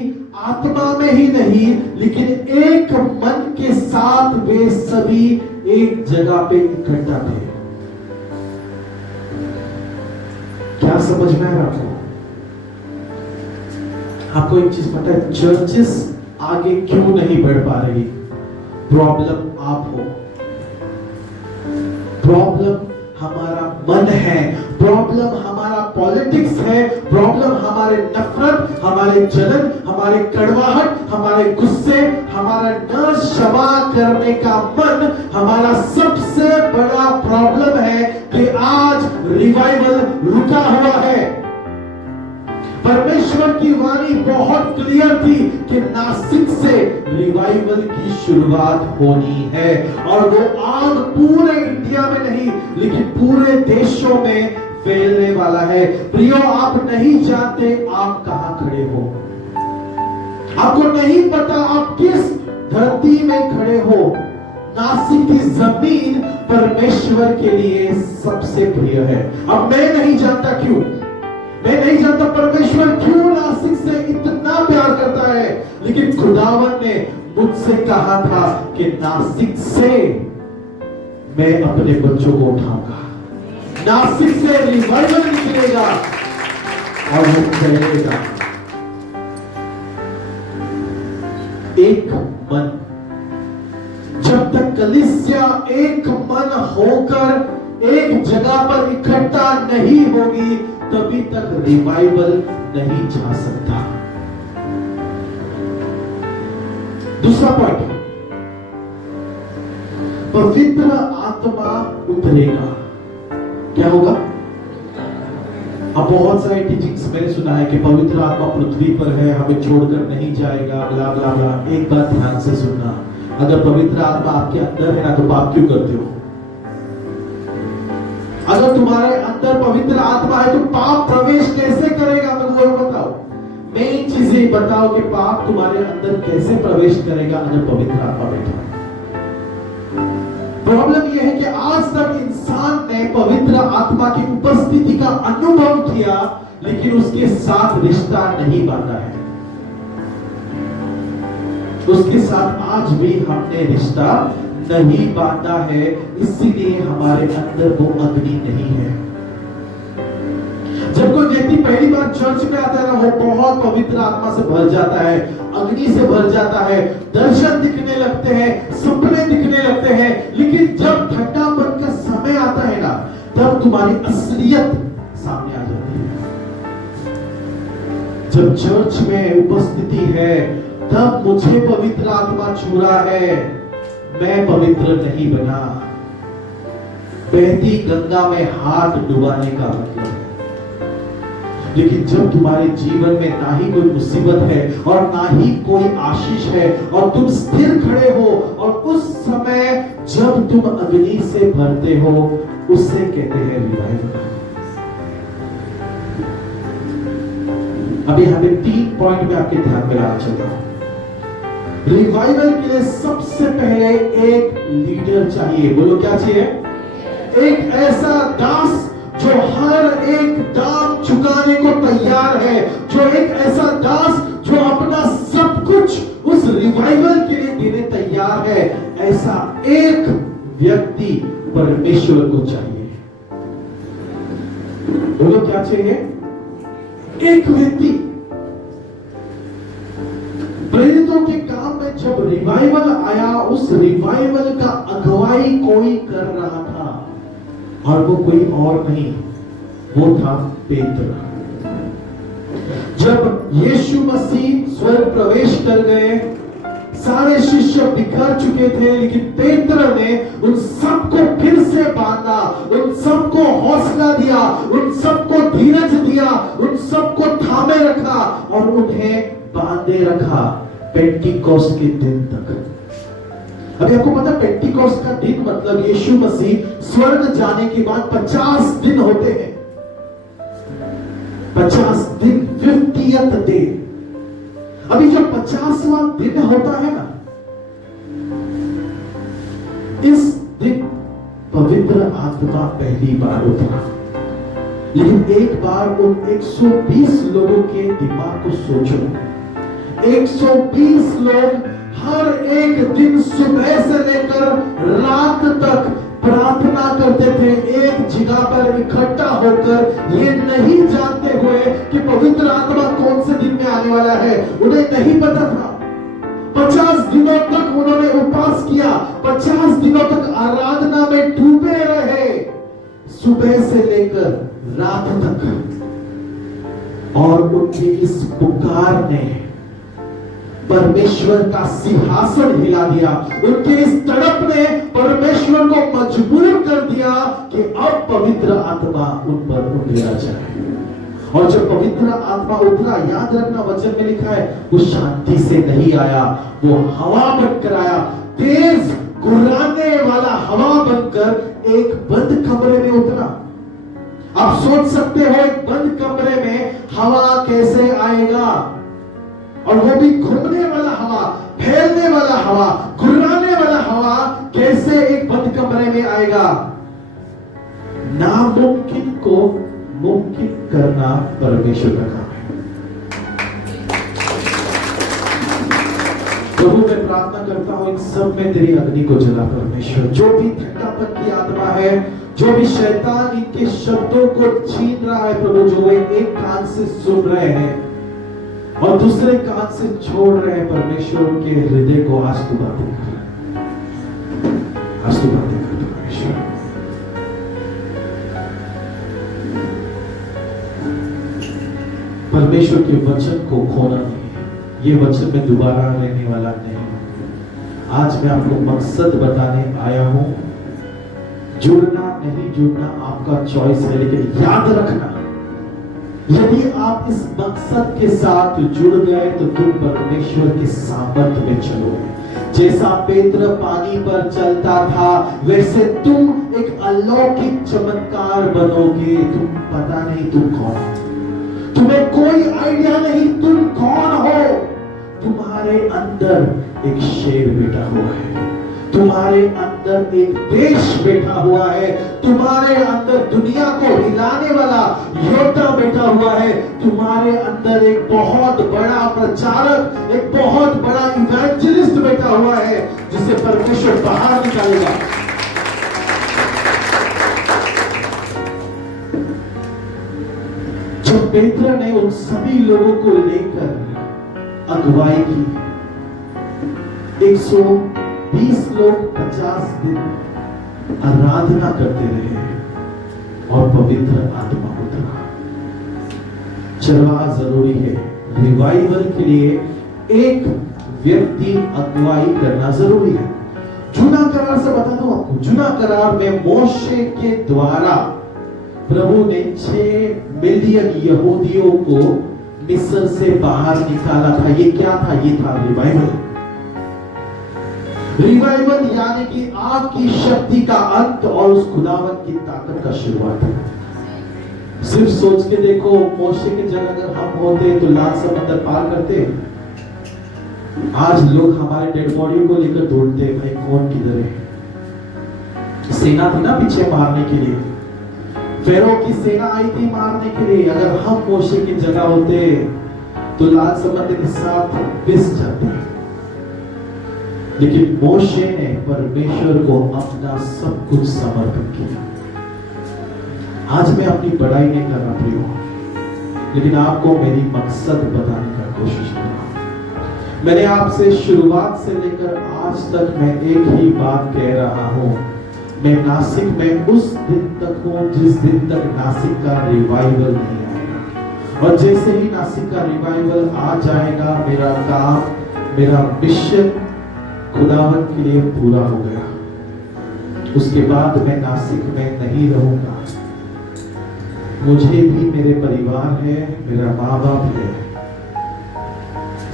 आत्मा में ही नहीं, लेकिन एक मन के साथ वे सभी एक जगह पे इकट्ठा थे। क्या समझ में आया आपको? आपको एक चीज पता है, चर्चेस आगे क्यों नहीं बढ़ पा रही? प्रॉब्लम आप हो, प्रॉब्लम हमारा मन है, प्रॉब्लम हमारा पॉलिटिक्स है, प्रॉब्लम हमारे नफरत, हमारे जलन, हमारे कड़वाहट, हमारे गुस्से, हमारा न क्षमा करने का मन हमारा सबसे बड़ा प्रॉब्लम है कि आज रिवाइवल रुका हुआ है। परमेश्वर की वाणी बहुत क्लियर थी कि नासिक से रिवाइवल की शुरुआत होनी है, और वो आग पूरे इंडिया में नहीं लेकिन पूरे देशों में फैलने वाला है। प्रियो, आप नहीं जानते आप कहां खड़े हो, आपको नहीं पता आप किस धरती में खड़े हो। नासिक की जमीन परमेश्वर के लिए सबसे प्रिय है। अब मैं नहीं जानता क्यों, मैं नहीं जानता परमेश्वर क्यों नासिक से इतना प्यार करता है, लेकिन खुदावन ने मुझसे कहा था कि नासिक से मैं अपने बच्चों को उठाऊंगा, नासिक से रिवाइवल निकलेगा और वो फैलेगा। एक मन, जब तक कलीसिया एक मन होकर एक जगह पर इकट्ठा नहीं होगी, तभी तक रिवाइवल नहीं जा सकता। दूसरा पॉइंट, पवित्र आत्मा उतरेगा। क्या होगा? अब बहुत सारे टीचिंग्स मैंने सुना है कि पवित्र आत्मा पृथ्वी पर है, हमें छोड़कर नहीं जाएगा, ब्ला ब्ला ब्ला। एक बात ध्यान से सुनना, अगर पवित्र आत्मा आपके अंदर है ना, तो पाप क्यों करते हो? अगर तुम्हारे अंदर पवित्र आत्मा है तो पाप प्रवेश कैसे करेगा? मेरे को बताओ, मेन चीजें बताओ कि पाप तुम्हारे अंदर कैसे प्रवेश करेगा अगर पवित्र आत्मा बैठा है। प्रॉब्लम यह है कि आज तक इंसान ने पवित्र आत्मा की उपस्थिति का अनुभव किया, लेकिन उसके साथ रिश्ता नहीं बांधा है। उसके साथ आज भी हमने रिश्ता नहीं बांधा है, इसीलिए हमारे अंदर वो अग्नि नहीं है। जब कोई व्यक्ति पहली बार चर्च में आता है ना, वो बहुत पवित्र आत्मा से भर जाता है, अग्नि से भर जाता है, दर्शन दिखने लगते हैं, सपने दिखने लगते हैं। लेकिन जब ठंडापन का समय आता है ना, तब तुम्हारी असलियत सामने आ जाती है। जब चर्च में उपस्थिति है, तब मुझे पवित्र आत्मा छू रहा है, मैं पवित्र नहीं बना। बहती गंगा में हाथ डुबाने का मतलब है। लेकिन जब तुम्हारे जीवन में ना ही कोई मुसीबत है और ना ही कोई आशीष है और तुम स्थिर खड़े हो, और उस समय जब तुम अग्नि से भरते हो, उससे कहते हैं रिवाइवल। अभी यहाँ पे 3 पॉइंट में आपके ध्यान में लाना चाहता हूं। रिवाइवल के लिए सबसे पहले एक लीडर चाहिए। बोलो क्या चाहिए? एक ऐसा दास जो हर एक दाम चुकाने को तैयार है, जो एक ऐसा दास जो अपना सब कुछ उस रिवाइवल के लिए देने तैयार है। ऐसा एक व्यक्ति परमेश्वर को चाहिए। बोलो क्या चाहिए? एक व्यक्ति। प्रेरितों के काम में जब रिवाइवल आया, उस रिवाइवल का अगुवाई कोई कर रहा था, और वो कोई और नहीं, वो था पेत्र। जब यीशु मसीह स्वर्ग प्रवेश कर गए, सारे शिष्य बिखर चुके थे, लेकिन पेत्र ने उन सबको फिर से बांधा, उन सबको हौसला दिया, उन सबको धीरज दिया, उन सबको थामे रखा और उन्हें बांधे रखा पेंटिकॉस्ट के दिन तक। अभी आपको पता है पेंटिकॉस्ट का दिन मतलब यीशु मसीह स्वर्ग जाने के बाद 50 दिन होते हैं। 50 दिन, 50th डे। अभी जो 50वां दिन होता है ना, इस दिन पवित्र आत्मा पहली बार उतरा। लेकिन एक बार उन 120 लोगों के दिमाग को सोचो। 120 लोग हर एक दिन सुबह से लेकर रात तक प्रार्थना करते थे, एक जगह पर इकट्ठा होकर, ये नहीं जानते हुए कि पवित्र आत्मा कौन से दिन में आने वाला है। उन्हें नहीं पता था। 50 दिनों तक उन्होंने उपवास किया, 50 दिनों तक आराधना में डूबे रहे, सुबह से लेकर रात तक। और उनकी इस पुकार ने परमेश्वर का सिंहासन हिला दिया। उनके इस तड़प ने परमेश्वर को मजबूर कर दिया कि अब पवित्र आत्मा उन पर उतरा जाए। और जब पवित्र आत्मा उतरा, याद रखना वचन में लिखा है, वो शांति से नहीं आया, वो हवा बनकर आया, तेज गुर्राने वाला हवा बनकर एक बंद कमरे में उतरा। आप सोच सकते हो एक बंद कमरे में हवा कैसे आएगा, और वो भी घूमने वाला हवा, फैलने वाला हवा, गुर्राने वाला हवा कैसे एक बंद कमरे में आएगा। नामुमकिन को मुमकिन करना परमेश्वर का काम है। प्रभु मैं प्रार्थना करता हूं इन सब में तेरी अग्नि को जला परमेश्वर। जो भी ठंडापन की आत्मा है, जो भी शैतान इनके शब्दों को छीन रहा है प्रभु, जो वे एक कान से सुन रहे हैं और दूसरे कान से छोड़ रहे हैं, परमेश्वर के हृदय को आज तू बातें कर, आज तू बातें कर परमेश्वर। परमेश्वर के वचन को खोना नहीं है, ये वचन में दोबारा लेने वाला नहीं। आज मैं आपको मकसद बताने आया हूं। जुड़ना नहीं जुड़ना आपका चॉइस है, लेकिन याद रखना, यदि आप इस मकसद के साथ जुड़ गए तो तुम परमेश्वर के सामर्थ्य में चलोगे। जैसा पेत्र पानी पर चलता था, वैसे तुम एक अलौकिक चमत्कार बनोगे। तुम पता नहीं तुम कौन हो, तुम्हें कोई आइडिया नहीं तुम कौन हो। तुम्हारे अंदर एक शेर बैठा हुआ है, तुम्हारे अंदर एक देश बैठा हुआ है, तुम्हारे अंदर दुनिया को हिलाने वाला योद्धा बैठा हुआ है, तुम्हारे अंदर एक बहुत बड़ा प्रचारक, एक बहुत बड़ा इवेंजलिस्ट बैठा हुआ है, जिसे परमेश्वर बाहर निकालेगा। जब पेत्र ने उन सभी लोगों को लेकर अगुवाई की, 120 लोग 50 दिन आराधना करते रहे और पवित्र आत्मा उतरा। चरवाहा जरूरी है। रिवाइवल के लिए एक व्यक्ति अगुवाई करना जरूरी है। जूना करार से बता दूं आपको, जूना करार में मोशे के द्वारा प्रभु ने 6 मिलियन यहूदियों को मिस्र से बाहर निकाला था। ये क्या था? ये था रिवाइवल। रिवाइवल यानी कि आपकी शक्ति का अंत और उस खुदावन की ताकत का शुरुआत है। सिर्फ सोच के देखो, मोशे की जगह अगर हम होते तो लाल समंदर पार करते। आज लोग हमारे डेड बॉडी को लेकर ढूंढते, भाई कौन किधर है। सेना थी ना पीछे मारने के लिए, फेरो की सेना आई थी मारने के लिए। अगर हम मोशे की जगह होते तो लाल समंदर के साथ पिस जाते। लेकिन मोशे ने परमेश्वर को अपना सब कुछ समर्पित किया। आज मैं अपनी बड़ाई नहीं कर रहा प्रियो, लेकिन आपको मेरी मकसद बताने का कोशिश कर रहा हूं। मैंने आपसे शुरुआत से लेकर आज तक मैं एक ही बात कह रहा हूं, मैं नासिक में उस दिन तक हूं जिस दिन तक नासिक का रिवाइवल नहीं आएगा। और जैसे ही नासिक का रिवाइवल आ जाएगा, मेरा काम, मेरा मिशन खुदावन के लिए पूरा हो गया। उसके बाद मैं नासिक में नहीं रहूंगा। मुझे भी मेरे परिवार है, मेरा माँ बाप है,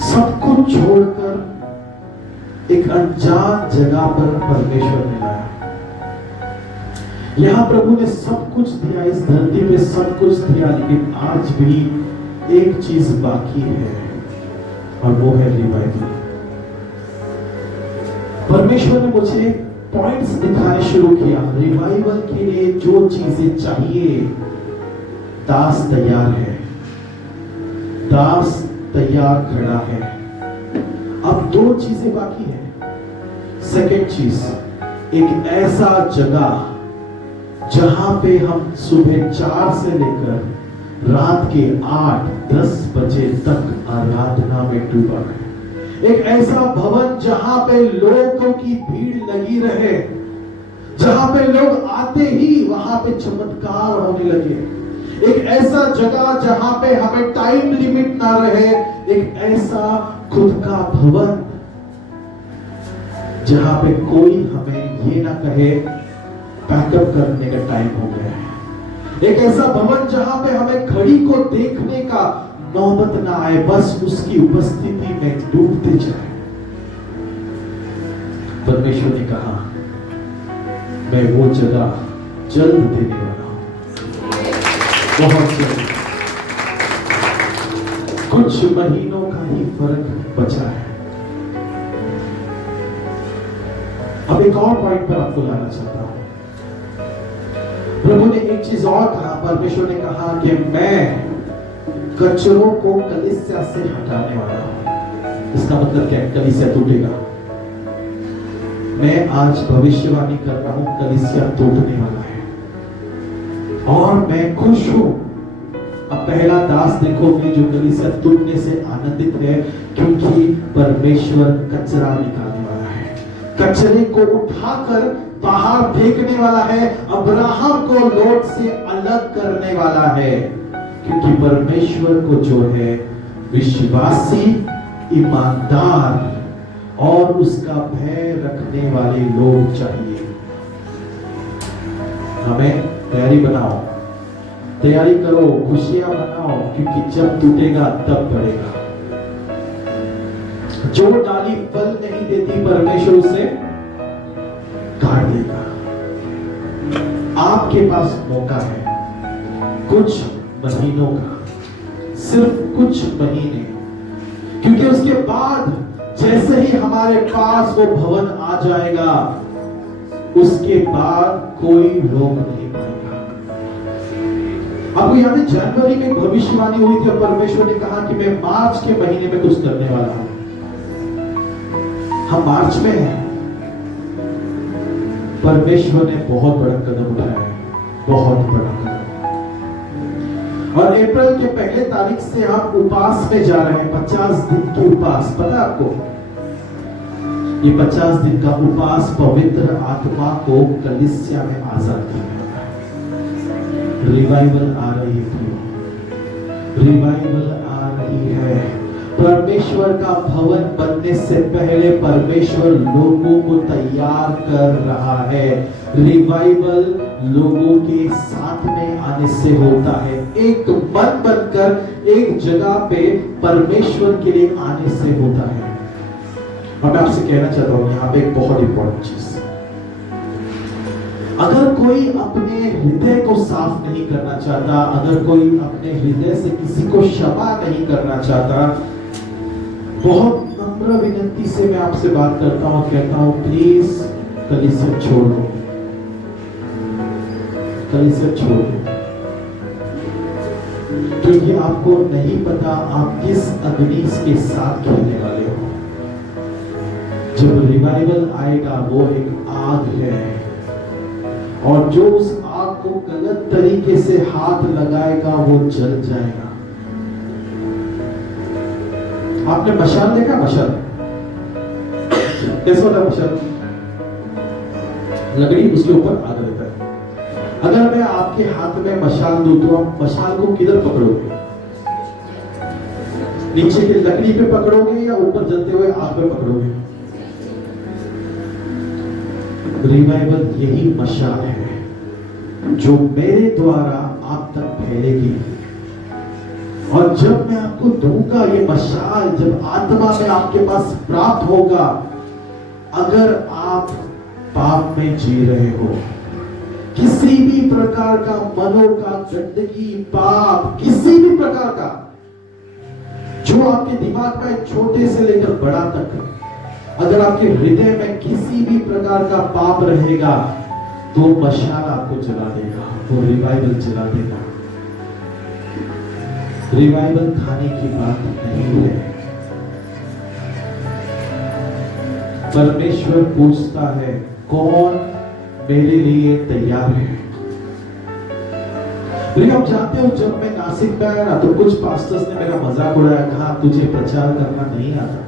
सब कुछ छोड़कर एक अनजान जगह पर परमेश्वर ने लाया। यहां प्रभु ने सब कुछ दिया, इस धरती पे सब कुछ दिया, लेकिन आज भी एक चीज बाकी है और वो है रिवाइवल। परमेश्वर ने मुझे पॉइंट्स दिखाने शुरू किया। रिवाइवल के लिए जो चीजें चाहिए, दास तैयार है, दास तैयार खड़ा है। अब 2 चीजें बाकी है। सेकंड चीज, एक ऐसा जगह जहां पे हम सुबह 4 से लेकर रात के 8-10 बजे तक आराधना में डूबा है। एक ऐसा भवन जहां पे लोगों की भीड़ लगी रहे, जहां पे लोग आते ही वहां पे चमत्कार होने लगे। एक ऐसा जगह जहां पे हमें टाइम लिमिट ना रहे, एक ऐसा खुद का भवन जहां पे कोई हमें ये ना कहे पैकअप करने का टाइम हो गया है। एक ऐसा भवन जहां पे हमें घड़ी को देखने का नौबत ना आए, बस उसकी उपस्थिति में डूबते जाए। परमेश्वर ने कहा, मैं वो जगह जल्द देने वाला हूं, बहुत जल्द। कुछ महीनों का ही फर्क बचा है। अब एक और पॉइंट पर आपको लाना चाहता हूं। प्रभु ने एक चीज और कहा। परमेश्वर ने कहा कि मैं कचरों को कलीसिया से हटाने वाला हूं। इसका मतलब क्या है? कलीसिया टूटेगा। मैं आज भविष्यवाणी कर रहा हूं, कलीसिया टूटने वाला है और मैं खुश हूं। अब पहला दास देखोगे जो कलीसिया टूटने से आनंदित है, क्योंकि परमेश्वर कचरा निकालने वाला है, कचरे को उठाकर बाहर फेंकने वाला है, अब्राहम को लोट से अलग करने वाला है। क्योंकि परमेश्वर को जो है विश्वासी, ईमानदार और उसका भय रखने वाले लोग चाहिए। हमें तैयारी बनाओ, तैयारी करो, खुशियां मनाओ, क्योंकि जब टूटेगा तब बढ़ेगा। जो डाली फल नहीं देती, परमेश्वर उसे काट देगा। आपके पास मौका है, कुछ महीनों का, सिर्फ कुछ महीने, क्योंकि उसके बाद जैसे ही हमारे पास वो भवन आ जाएगा, उसके बाद कोई रोक नहीं पाएगा। आपको याद है जनवरी में भविष्यवाणी हुई थी और परमेश्वर ने कहा कि मैं मार्च के महीने में कुछ करने वाला हूं। हम मार्च में हैं। परमेश्वर ने बहुत बड़ा कदम उठाया है, बहुत बड़ा कदम। और अप्रैल के पहले तारीख से हम उपवास में जा रहे हैं, 50 दिन के उपवास। पता है आपको, ये 50 दिन का उपवास पवित्र आत्मा को कलीसिया में आजाद करने वाला है। रिवाइवल आ रही है, रिवाइवल आ रही है। परमेश्वर का भवन बनने से पहले परमेश्वर लोगों को तैयार कर रहा है। रिवाइवल लोगों के साथ में आने से होता है, एक मन बनकर एक जगह पे परमेश्वर के लिए आने से होता है। और मैं आपसे कहना चाहता हूं यहाँ पे एक बहुत इंपॉर्टेंट चीज, अगर कोई अपने हृदय को साफ नहीं करना चाहता, अगर कोई अपने हृदय से किसी को क्षमा नहीं करना चाहता, बहुत नम्र विनती से मैं आपसे बात करता हूं, कहता हूं प्लीज कलीसिया छोड़ दो, कलीसिया छोड़ दो, क्योंकि आपको नहीं पता आप किस अग्नि के साथ खेलने वाले हो। जब रिवाइवल आएगा वो एक आग है, और जो उस आग को गलत तरीके से हाथ लगाएगा वो जल जाएगा। आपने मशाल देखा? मशाल कैसा होता है? मशाल लकड़ी, उसके ऊपर आग रहता है। अगर मैं आपके हाथ में मशाल दूं तो आप मशाल को किधर पकड़ोगे? नीचे की लकड़ी पे पकड़ोगे या ऊपर जलते हुए आग पे पकड़ोगे? रिवाइवल यही मशाल है जो मेरे द्वारा आप तक फैलेगी, और जब मैं आपको दूंगा ये मशाल, जब आत्मा में आपके पास प्राप्त होगा, अगर आप पाप में जी रहे हो, किसी भी प्रकार का मनों का गंदगी, पाप, किसी भी प्रकार का जो आपके दिमाग में छोटे से लेकर बड़ा तक, अगर आपके हृदय में किसी भी प्रकार का पाप रहेगा तो मशाल आपको जला देगा, वो रिवाइवल जला देगा। रिवाइवल खाने की बात नहीं है। परमेश्वर पूछता है कौन मेरे लिए तैयार है। आप जानते हो जब मैं नासिक में आया ना तो कुछ पास्टर्स ने मेरा मजाक उड़ाया, कहा तुझे प्रचार करना नहीं आता,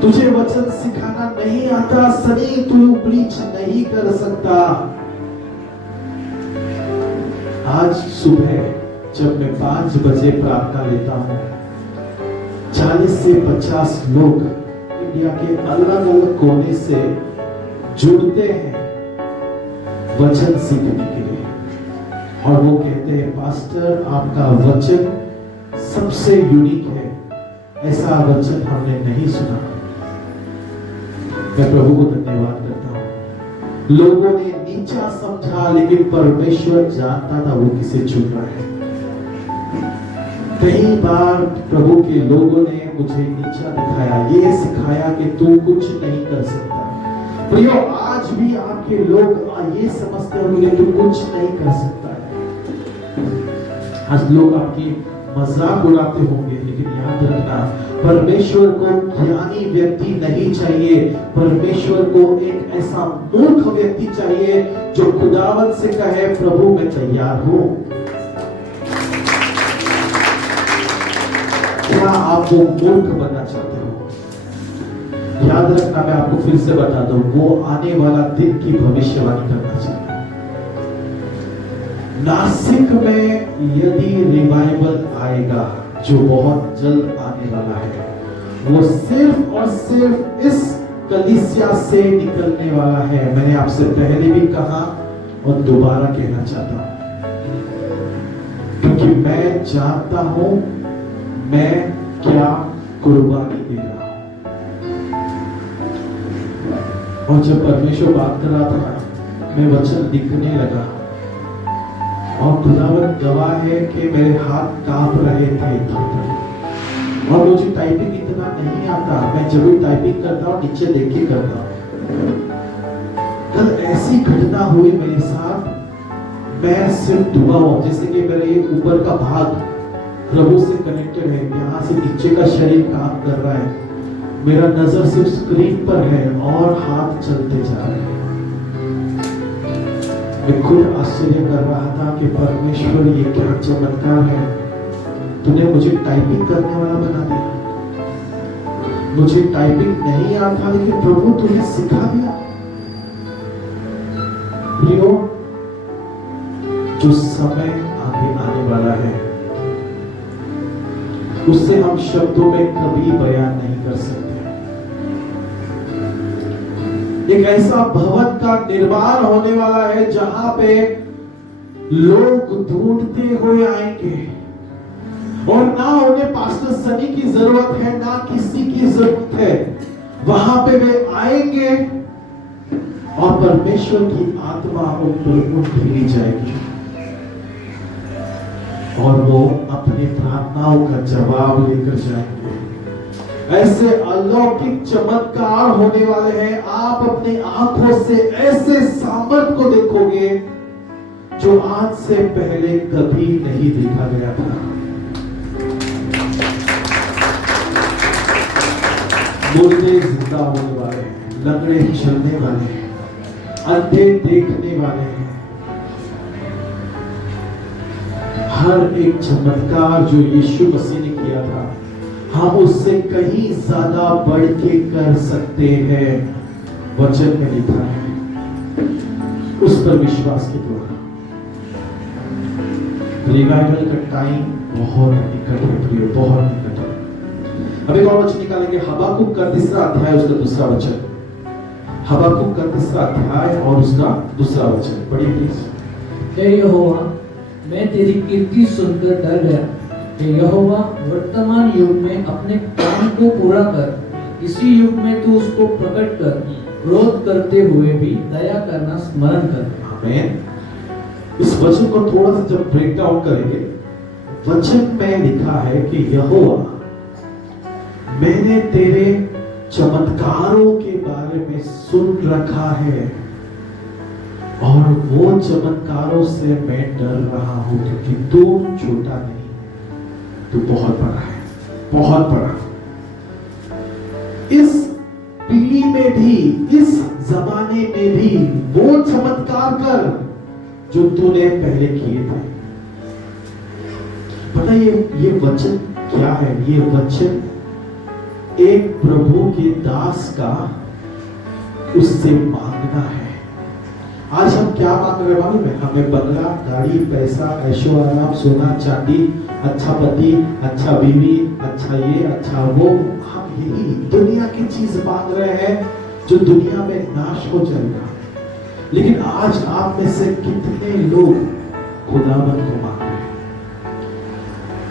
तुझे वचन सिखाना नहीं आता, सनी तू प्रीच नहीं कर सकता। आज सुबह जब मैं 5 बजे प्रार्थना लेता हूं, 40 से 50 लोग इंडिया के अलग अलग कोने से जुड़ते हैं वचन सीखने के लिए, और वो कहते हैं पास्टर आपका वचन सबसे यूनिक है, ऐसा वचन हमने नहीं सुना। मैं प्रभु को धन्यवाद करता हूं। लोगों ने नीचा समझा, लेकिन परमेश्वर जानता था वो किसे चुन रहा है। कई बार प्रभु के लोगों ने मुझे नीचा दिखाया, ये सिखाया कि तू कुछ नहीं कर सकता। प्रियो, आज भी आपके लोग ये समझते होंगे तू कुछ नहीं कर सकता है। आज लोग आपकी मजाक उड़ाते होंगे, लेकिन याद रखना परमेश्वर को ज्ञानी व्यक्ति नहीं चाहिए, परमेश्वर को एक ऐसा मूर्ख व्यक्ति चाहिए जो खुदावन से कहे प्रभु मैं तैयार हूं। क्या आप वो मूर्ख बनना चाहते हो? याद रखना, मैं आपको फिर से बता दूं, वो आने वाला दिन की भविष्यवाणी करना चाहिए। नासिक में यदि रिवाइवल आएगा जो बहुत जल्द आने वाला है, वो सिर्फ और सिर्फ इस कलीसिया से निकलने वाला है। मैंने आपसे पहले भी कहा और दोबारा कहना चाहता हूं, क्योंकि मैं जानता हूं मैं क्या कुर्बानी दे रहा हूं। और जब परमेश्वर बात कर रहा था, मैं वचन लिखने लगा, और खुदावन गवाह है कि मेरे हाथ कांप रहे थे, और मुझे टाइपिंग इतना नहीं आता। मैं जब भी टाइपिंग करता हूँ नीचे देख के करता हूँ। कल ऐसी घटना हुई मेरे साथ, मैं सिर्फ डूबा हुआ, जैसे कि मेरा ये ऊपर का भाग प्रभु से कनेक्टेड है, यहाँ से नीचे का शरीर काम कर रहा है, मेरा नजर सिर्फ स्क्रीन पर है और हाथ चलते जा रहे हैं। मैं खुद आश्चर्य कर रहा था कि परमेश्वर ये क्या चमत्कार है, तूने मुझे टाइपिंग करने वाला बना दिया। मुझे टाइपिंग नहीं आता, लेकिन प्रभु तूने सिखा दिया। प्रियो, जो समय आगे आने वाला है उससे जिसे हम शब्दों में कभी बयान नहीं कर सकते। एक ऐसा भवन का निर्माण होने वाला है जहां पे लोग ढूंढते हुए आएंगे और ना उन्हें पास्टर सनी की जरूरत है, ना किसी की जरूरत है। वहां पे वे आएंगे और परमेश्वर की आत्मा उन पर उठेली जाएगी और वो अपनी प्रार्थनाओं का जवाब लेकर जाएंगे। ऐसे अलौकिक चमत्कार होने वाले हैं। आप अपनी आंखों से ऐसे सामर्थ को देखोगे जो आज से पहले कभी नहीं देखा गया था। मुर्दे जिंदा होने वाले हैं, लंगड़े चलने वाले हैं, अंधे देखने वाले हैं। हर एक चमत्कार जो यीशु मसीह ने किया था, हम उससे कहीं ज्यादा बढ़ के कर सकते हैं। वचन में लिखा है, उस पर विश्वास के द्वारा। रिवाइवल का टाइम बहुत निकट है प्रिय, बहुत निकट है। अब एक और वचन निकालेंगे, हबाकुक का 3रा अध्याय उसका 2रा वचन। हबाकुक का 3रा अध्याय और उसका 2रा वचन पढ़िए प्लीज। हे यहोवा, मैं तेरी कीर्ति सुनकर डर गया। हे यहोवा, वर्तमान युग में अपने काम को पूरा कर। इसी युग में तू उसको प्रकट कर। क्रोध करते हुए भी दया करना स्मरण कर। आमीन। इस वचन को थोड़ा सा जब ब्रेक डाउन करेंगे, वचन में लिखा है कि यहोवा, मैंने तेरे चमत्कारों के बारे में सुन रखा है और वो चमत्कारों से मैं डर रहा हूं, क्योंकि तू छोटा नहीं, तू बहुत बड़ा है, बहुत बड़ा। इस पीढ़ी में भी, इस जमाने में भी वो चमत्कार कर जो तूने पहले किए थे। पता ये वचन क्या है? ये वचन एक प्रभु के दास का उससे मांगना है। आज हम क्या मांग रहे मालूम है? हमें बंगला, गाड़ी, पैसा, ऐशो आराम, सोना चांदी, अच्छा पति, अच्छा बीवी, अच्छा ये, अच्छा वो। हम यही दुनिया की चीज मांग रहे हैं जो दुनिया में नाश हो जाएगा। लेकिन आज आप में से कितने लोग खुदावन को मांग रहे हैं?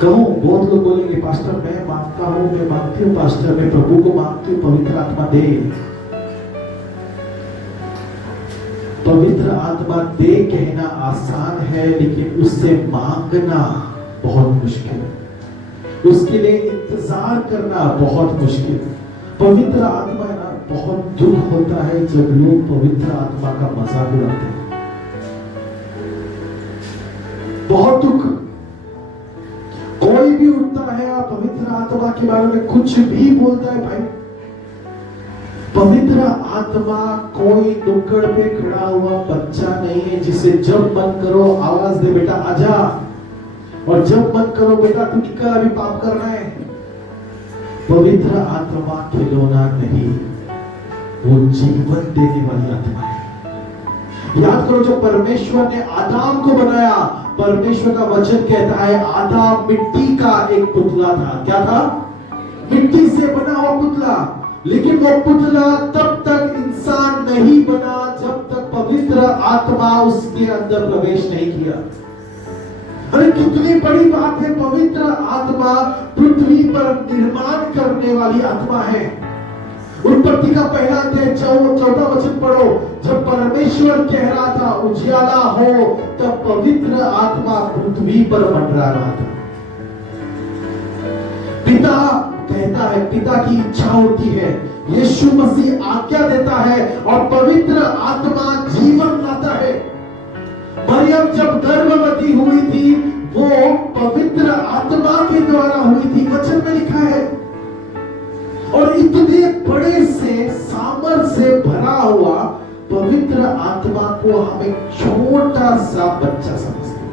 कहूं, बहुत लोग बोलेंगे पास्टर मैं मांगता हूं, मैं मांगती हूं पास्टर, मैं प्रभु को मांगती हूं पवित्र आत्मा दे। पवित्र आत्मा दे कहना आसान है, लेकिन उससे मांगना बहुत मुश्किल है। उसके लिए इंतजार करना बहुत मुश्किल है। पवित्र आत्मा है ना, बहुत दुख होता है जब लोग पवित्र आत्मा का मजाक उड़ाते हैं। बहुत दुख। कोई भी उठता है और पवित्र आत्मा के बारे में कुछ भी बोलता है, भाई पवित्र आत्मा कोई नुक्कड़ पे खड़ा हुआ बच्चा नहीं है जिसे जब मन करो आवाज दे बेटा आजा, और जब मन करो बेटा तू क्या अभी पाप कर रहा है। पवित्र आत्मा खिलौना नहीं, वो जीवन देने वाली आत्मा है। याद करो, जो परमेश्वर ने आदम को बनाया, परमेश्वर का वचन कहता है आदम मिट्टी का एक पुतला था। क्या था? मिट्टी से बना हुआ पुतला। लेकिन वो पुतला तब तक इंसान नहीं बना जब तक पवित्र आत्मा उसके अंदर प्रवेश नहीं किया। अरे कितनी बड़ी बात है! पवित्र आत्मा पृथ्वी पर निर्माण करने वाली आत्मा है। उत्पत्ति का 1 अध्याय 14 वचन पढ़ो। जब परमेश्वर कह रहा था उजियाला हो, तब पवित्र आत्मा पृथ्वी पर मंडरा रहा था। पिता कहता है, पिता की इच्छा होती है, यीशु मसीह आज्ञा देता है और पवित्र आत्मा जीवन लाता है। मरियम जब गर्भवती हुई थी, वो पवित्र आत्मा के द्वारा हुई थी, वचन में लिखा है। और इतने बड़े से सामर्थ से भरा हुआ पवित्र आत्मा को हम एक छोटा सा बच्चा समझते हैं।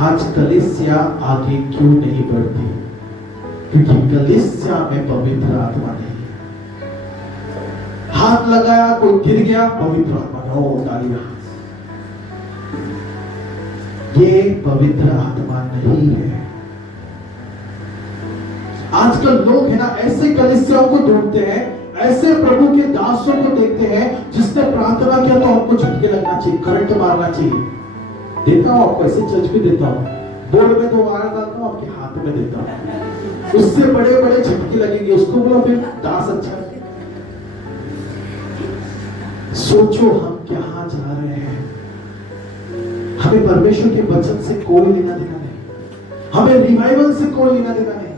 आज कलीसिया आगे क्यों नहीं बढ़ती? क्योंकि कलीसिया में पवित्र आत्मा नहीं है। हाथ लगाया, कोई गिर गया, पवित्र आत्मा तालियां। ये पवित्र आत्मा नहीं है। आजकल लोग है ना ऐसे कलीसियाओं को ढूंढते हैं, ऐसे प्रभु के दासों को देखते हैं जिसने प्रार्थना किया तो आपको झटके लगना चाहिए, करंट मारना चाहिए। देता हूं आपको, ऐसे चर्च भी देता हूं, बोर्ड में 2 वायर डालता हूं, आपके हाथ में देता हूं, उससे बड़े बड़े झटके लगेंगे। उसको बोला फिर दास अच्छा है। सोचो हम कहां जा रहे हैं। हमें परमेश्वर के वचन से कोई लेना देना नहीं, हमें रिवाइवल से कोई लेना देना नहीं।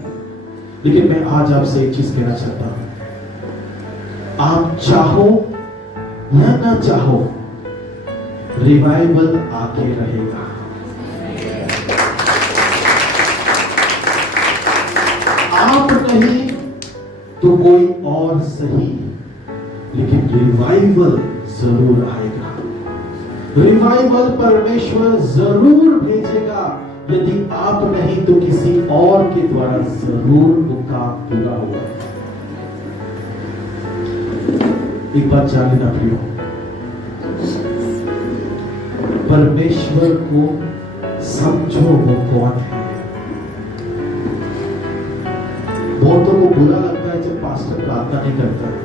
लेकिन मैं आज आपसे एक चीज कहना चाहता हूं, आप चाहो या ना चाहो, रिवाइवल आके रहेगा। आप नहीं तो कोई और सही, लेकिन रिवाइवल जरूर आएगा। रिवाइवल परमेश्वर जरूर भेजेगा। यदि आप नहीं तो किसी और के द्वारा जरूर वो काम पूरा होगा। एक बात जान लेना प्रियो, परमेश्वर को समझो वो कौन है। बहुतों को बुरा लगता है जब पास्टर प्रार्थना नहीं करता है।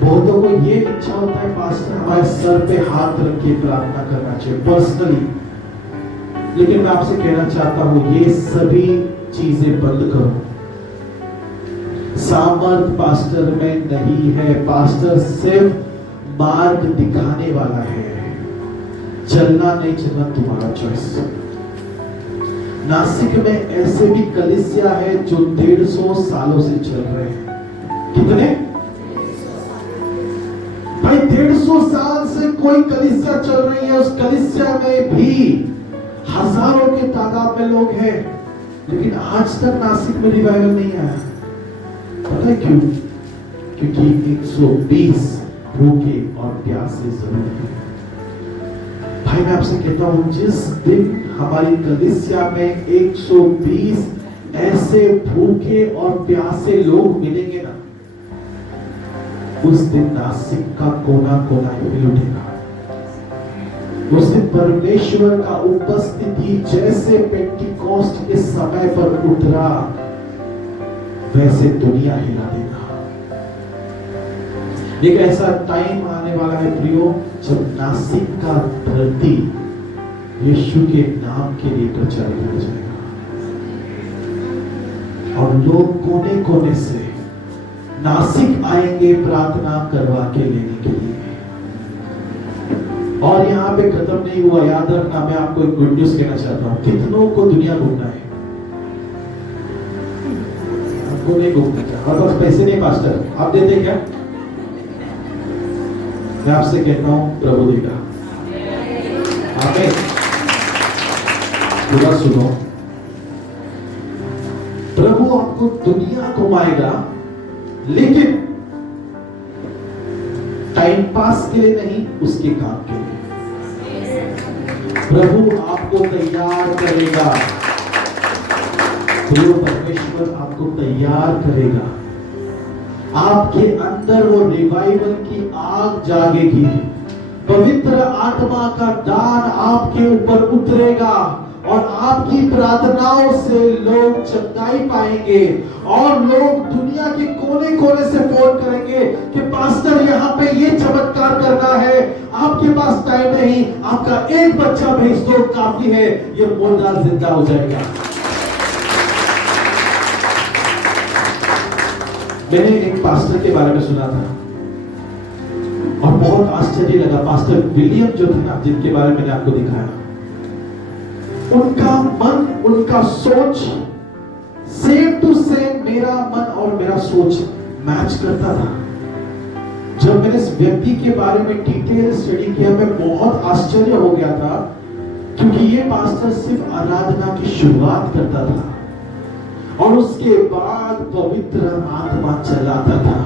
बहुतों को ये इच्छा होता है पास्टर हमारे सर पे हाथ रख के प्रार्थना करना चाहिए पर्सनली। लेकिन मैं आपसे कहना चाहता हूं ये सभी चीजें बंद करो। सामर्थ पास्टर में नहीं है, पास्टर सिर्फ मार्ग दिखाने वाला है। चलना नहीं चलना तुम्हारा चॉइस। नासिक में ऐसे भी कलीसिया है जो 150 सालों से चल रहे हैं। कितने भाई? 150 साल से कोई कलीसिया चल रही है। उस कलीसिया में भी हजारों के तादाद में लोग हैं, लेकिन आज तक नासिक में रिवाइवल नहीं आया। पता है क्यों? क्योंकि 120 भूखे और प्यासे जरूर है। भाई मैं आपसे कहता हूं, जिस दिन हमारी कलीसिया में 120 ऐसे भूखे और प्यासे लोग मिलेंगे ना, उस दिन नासिक का कोना कोना हिल उठेगा। उस दिन परमेश्वर का उपस्थिति जैसे पेंटिकॉस्ट के समय पर उतरा, वैसे दुनिया हिला देगा। एक ऐसा टाइम आने वाला है प्रियो, जब नासिक का धरती यीशु के नाम के लिए प्रचारित हो जाएगा और लोग कोने कोने से नासिक आएंगे प्रार्थना करवा के लेने के लिए। और यहां पे खत्म नहीं हुआ, याद रखना। मैं आपको एक गुड न्यूज कहना चाहता हूं। कितनों को दुनिया घूमना है? आपको नहीं घूमना क्या? और बस पैसे नहीं पास्टर, आप देते क्या? मैं आपसे कहता हूं प्रभु देगा। आमीन। पूरा सुनो, प्रभु आपको दुनिया घुमाएगा, लेकिन टाइम पास के लिए नहीं, उसके काम के लिए। प्रभु आपको तैयार करेगा। प्रभु परमेश्वर आपको तैयार करेगा। आपके अंदर वो रिवाइवल की आग जागेगी। पवित्र आत्मा का दान आपके ऊपर उतरेगा और आपकी प्रार्थनाओं से लोग चंगाई पाएंगे और लोग दुनिया के कोने कोने से फोन करेंगे कि पास्टर यहाँ पे ये चमत्कार करना है, आपके पास टाइम नहीं, आपका एक बच्चा भेज दो काफी है, ये मुर्दा जिंदा हो जाएगा। मैंने एक पास्टर के बारे में सुना था और बहुत आश्चर्य लगा। पास्टर विलियम जो थे ना, जिनके बारे में मैंने आपको दिखाया, उनका मन, उनका सोच सेम टू सेम मेरा मन और मेरा सोच मैच करता था। जब मैंने इस व्यक्ति के बारे में डिटेल स्टडी किया, मैं बहुत आश्चर्य हो गया था, क्योंकि ये पास्टर सिर्फ आराधना की शुरुआत करता था और उसके बाद पवित्र आत्मा चलाता था।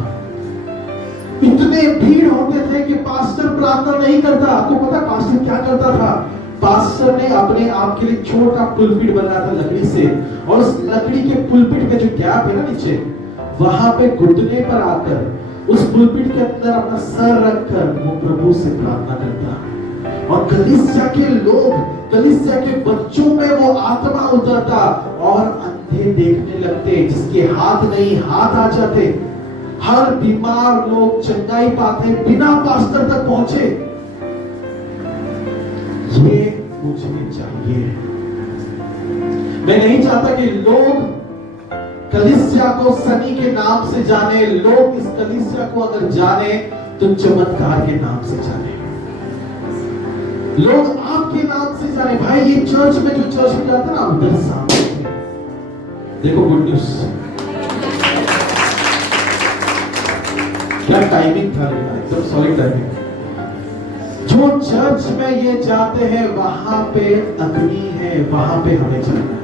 इतने भीड़ होते थे कि पास्टर प्रार्थना नहीं करता। आपको पता पास्टर क्या करता था? पास्टर ने अपने आप के लिए छोटा पुलपिट बनाया था लकड़ी से, और उस लकड़ी के पुलपिट में जो गैप है ना नीचे, वहां पे घुटने पर आकर उस पुलपिट के अंदर अपना सर रखकर वो प्रभु से प्रार्थना करता और कलीसिया के लोग, कलीसिया के बच्चों में वो आत्मा उतरता और अंधे देखने लगते, जिसके हाथ नहीं हाथ आ जाते, हर बीमार लोग चंगाई पाते बिना पास्टर तक पहुंचे। ये मुझे चाहिए। मैं नहीं चाहता कि लोग कलीसिया को सनी के नाम से जाने, लोग इस कलीसिया को अगर जाने तो चमत्कार के नाम से जाने, लोग आपके नाम से जाने। भाई ये चर्च में जो चर्च में जाता है ना, उधर सामने देखो गुड न्यूज, क्या टाइमिंग था, एकदम सॉलिड टाइमिंग। जो चर्च में ये जाते हैं वहां पे अग्नि है, वहां पे हमें जाना है।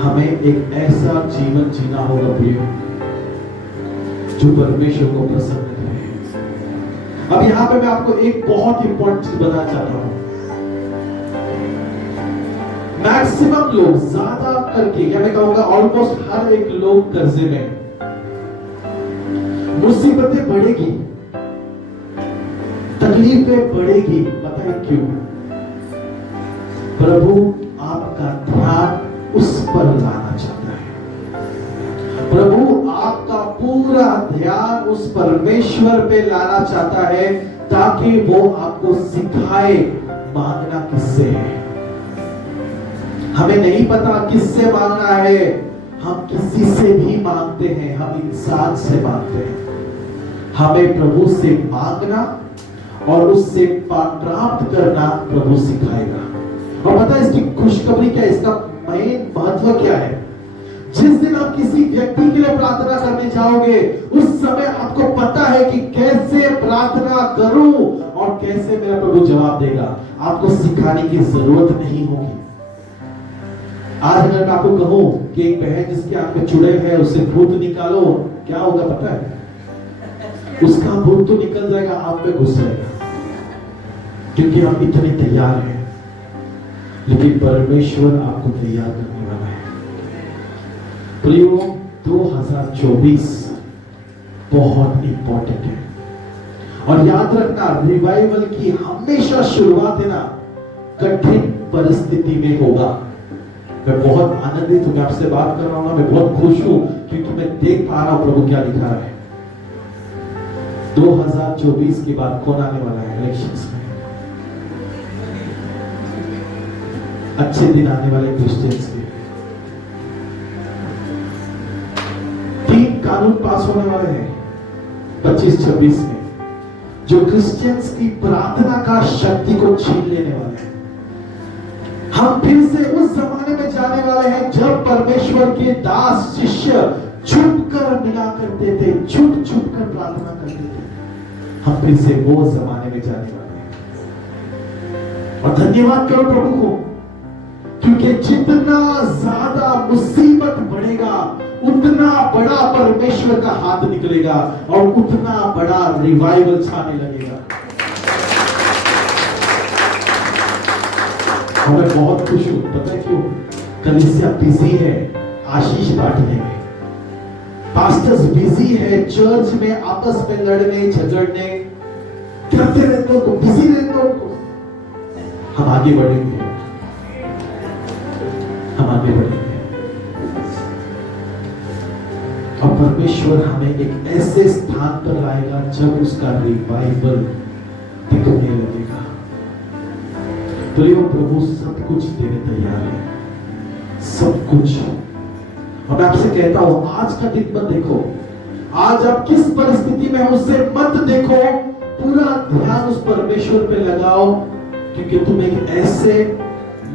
हमें एक ऐसा जीवन जीना होगा प्रिय, जो परमेश्वर को प्रसन्न करे। अब यहां पे मैं आपको एक बहुत इंपॉर्टेंट चीज बताना चाहता हूं। मैक्सिमम लोग, ज्यादा करके, या मैं कहूंगा ऑलमोस्ट हर एक लोग कर्जे में। मुसीबतें बढ़ेगी, तकलीफें बढ़ेगी, पता है क्यों? प्रभु आपका ध्यान उस पर लाना चाहता है। प्रभु आपका पूरा ध्यान उस परमेश्वर पे लाना चाहता है, ताकि वो आपको सिखाए मांगना किससे है। हमें नहीं पता किससे मांगना है, हम किसी से भी मांगते हैं, हम इंसान से मांगते हैं। हमें प्रभु से मांगना और उससे प्राप्त करना प्रभु सिखाएगा। और पता है इसकी खुशखबरी क्या है, इसका मेन महत्व क्या है? जिस दिन आप किसी व्यक्ति के लिए प्रार्थना करने जाओगे, उस समय आपको पता है कि कैसे प्रार्थना करूं और कैसे मेरा प्रभु जवाब देगा। आपको सिखाने की जरूरत नहीं होगी। आज अगर मैं आपको कहूं कि एक बहन जिसके आंख में चुड़ैल है, उससे भूत निकालो, क्या होगा पता है? उसका भूत तो निकल जाएगा, आप में घुस जाएगा, क्योंकि आप इतने तैयार हैं। लेकिन परमेश्वर आपको तैयार करने वाला है। प्रियो, 2024 बहुत इंपॉर्टेंट है। और याद रखना, रिवाइवल की हमेशा शुरुआत है ना, कठिन परिस्थिति में होगा। मैं बहुत आनंदित हूं, मैं आपसे बात कर रहा हूं ना, मैं बहुत खुश हूं, क्योंकि मैं देख पा रहा हूं प्रभु क्या लिखा है। 2024 के बाद कौन आने वाला है? इलेक्शंस में अच्छे दिन आने वाले क्रिश्चियंस के। 3 कानून पास होने वाले हैं 25-26 में, जो क्रिश्चियंस की प्रार्थना का शक्ति को छीन लेने वाले हैं। हम फिर से उस जमाने में जाने वाले हैं जब परमेश्वर के दास शिष्य छुप कर मिला करते थे, छुप छुप कर प्रार्थना करते थे। हम फिर से वो जमाने में जाने वाले हैं। और धन्यवाद करो प्रभु को, क्योंकि जितना ज्यादा मुसीबत बढ़ेगा, उतना बड़ा परमेश्वर का हाथ निकलेगा और उतना बड़ा रिवाइवल छाने लगेगा। और मैं बहुत खुश हूं, पता है क्यों? कलीसिया बिजी है आशीष बांटने में, पास्टर्स बिजी है चर्च में आपस में लड़ने झगड़ने करते रहते हो, बिजी रहते हो। हम आगे बढ़ेंगे, हम आगे बढ़ेंगे और परमेश्वर हमें एक ऐसे स्थान पर लाएगा जब उसका रिवाइवल दिखने लगेगा। तो ये प्रभु सब कुछ देने तैयार है, सब कुछ। और मैं आपसे कहता हूं, आज का दिन मत देखो, आज आप किस परिस्थिति में हो उससे मत देखो, पूरा ध्यान उस परमेश्वर पे लगाओ, क्योंकि तुम एक ऐसे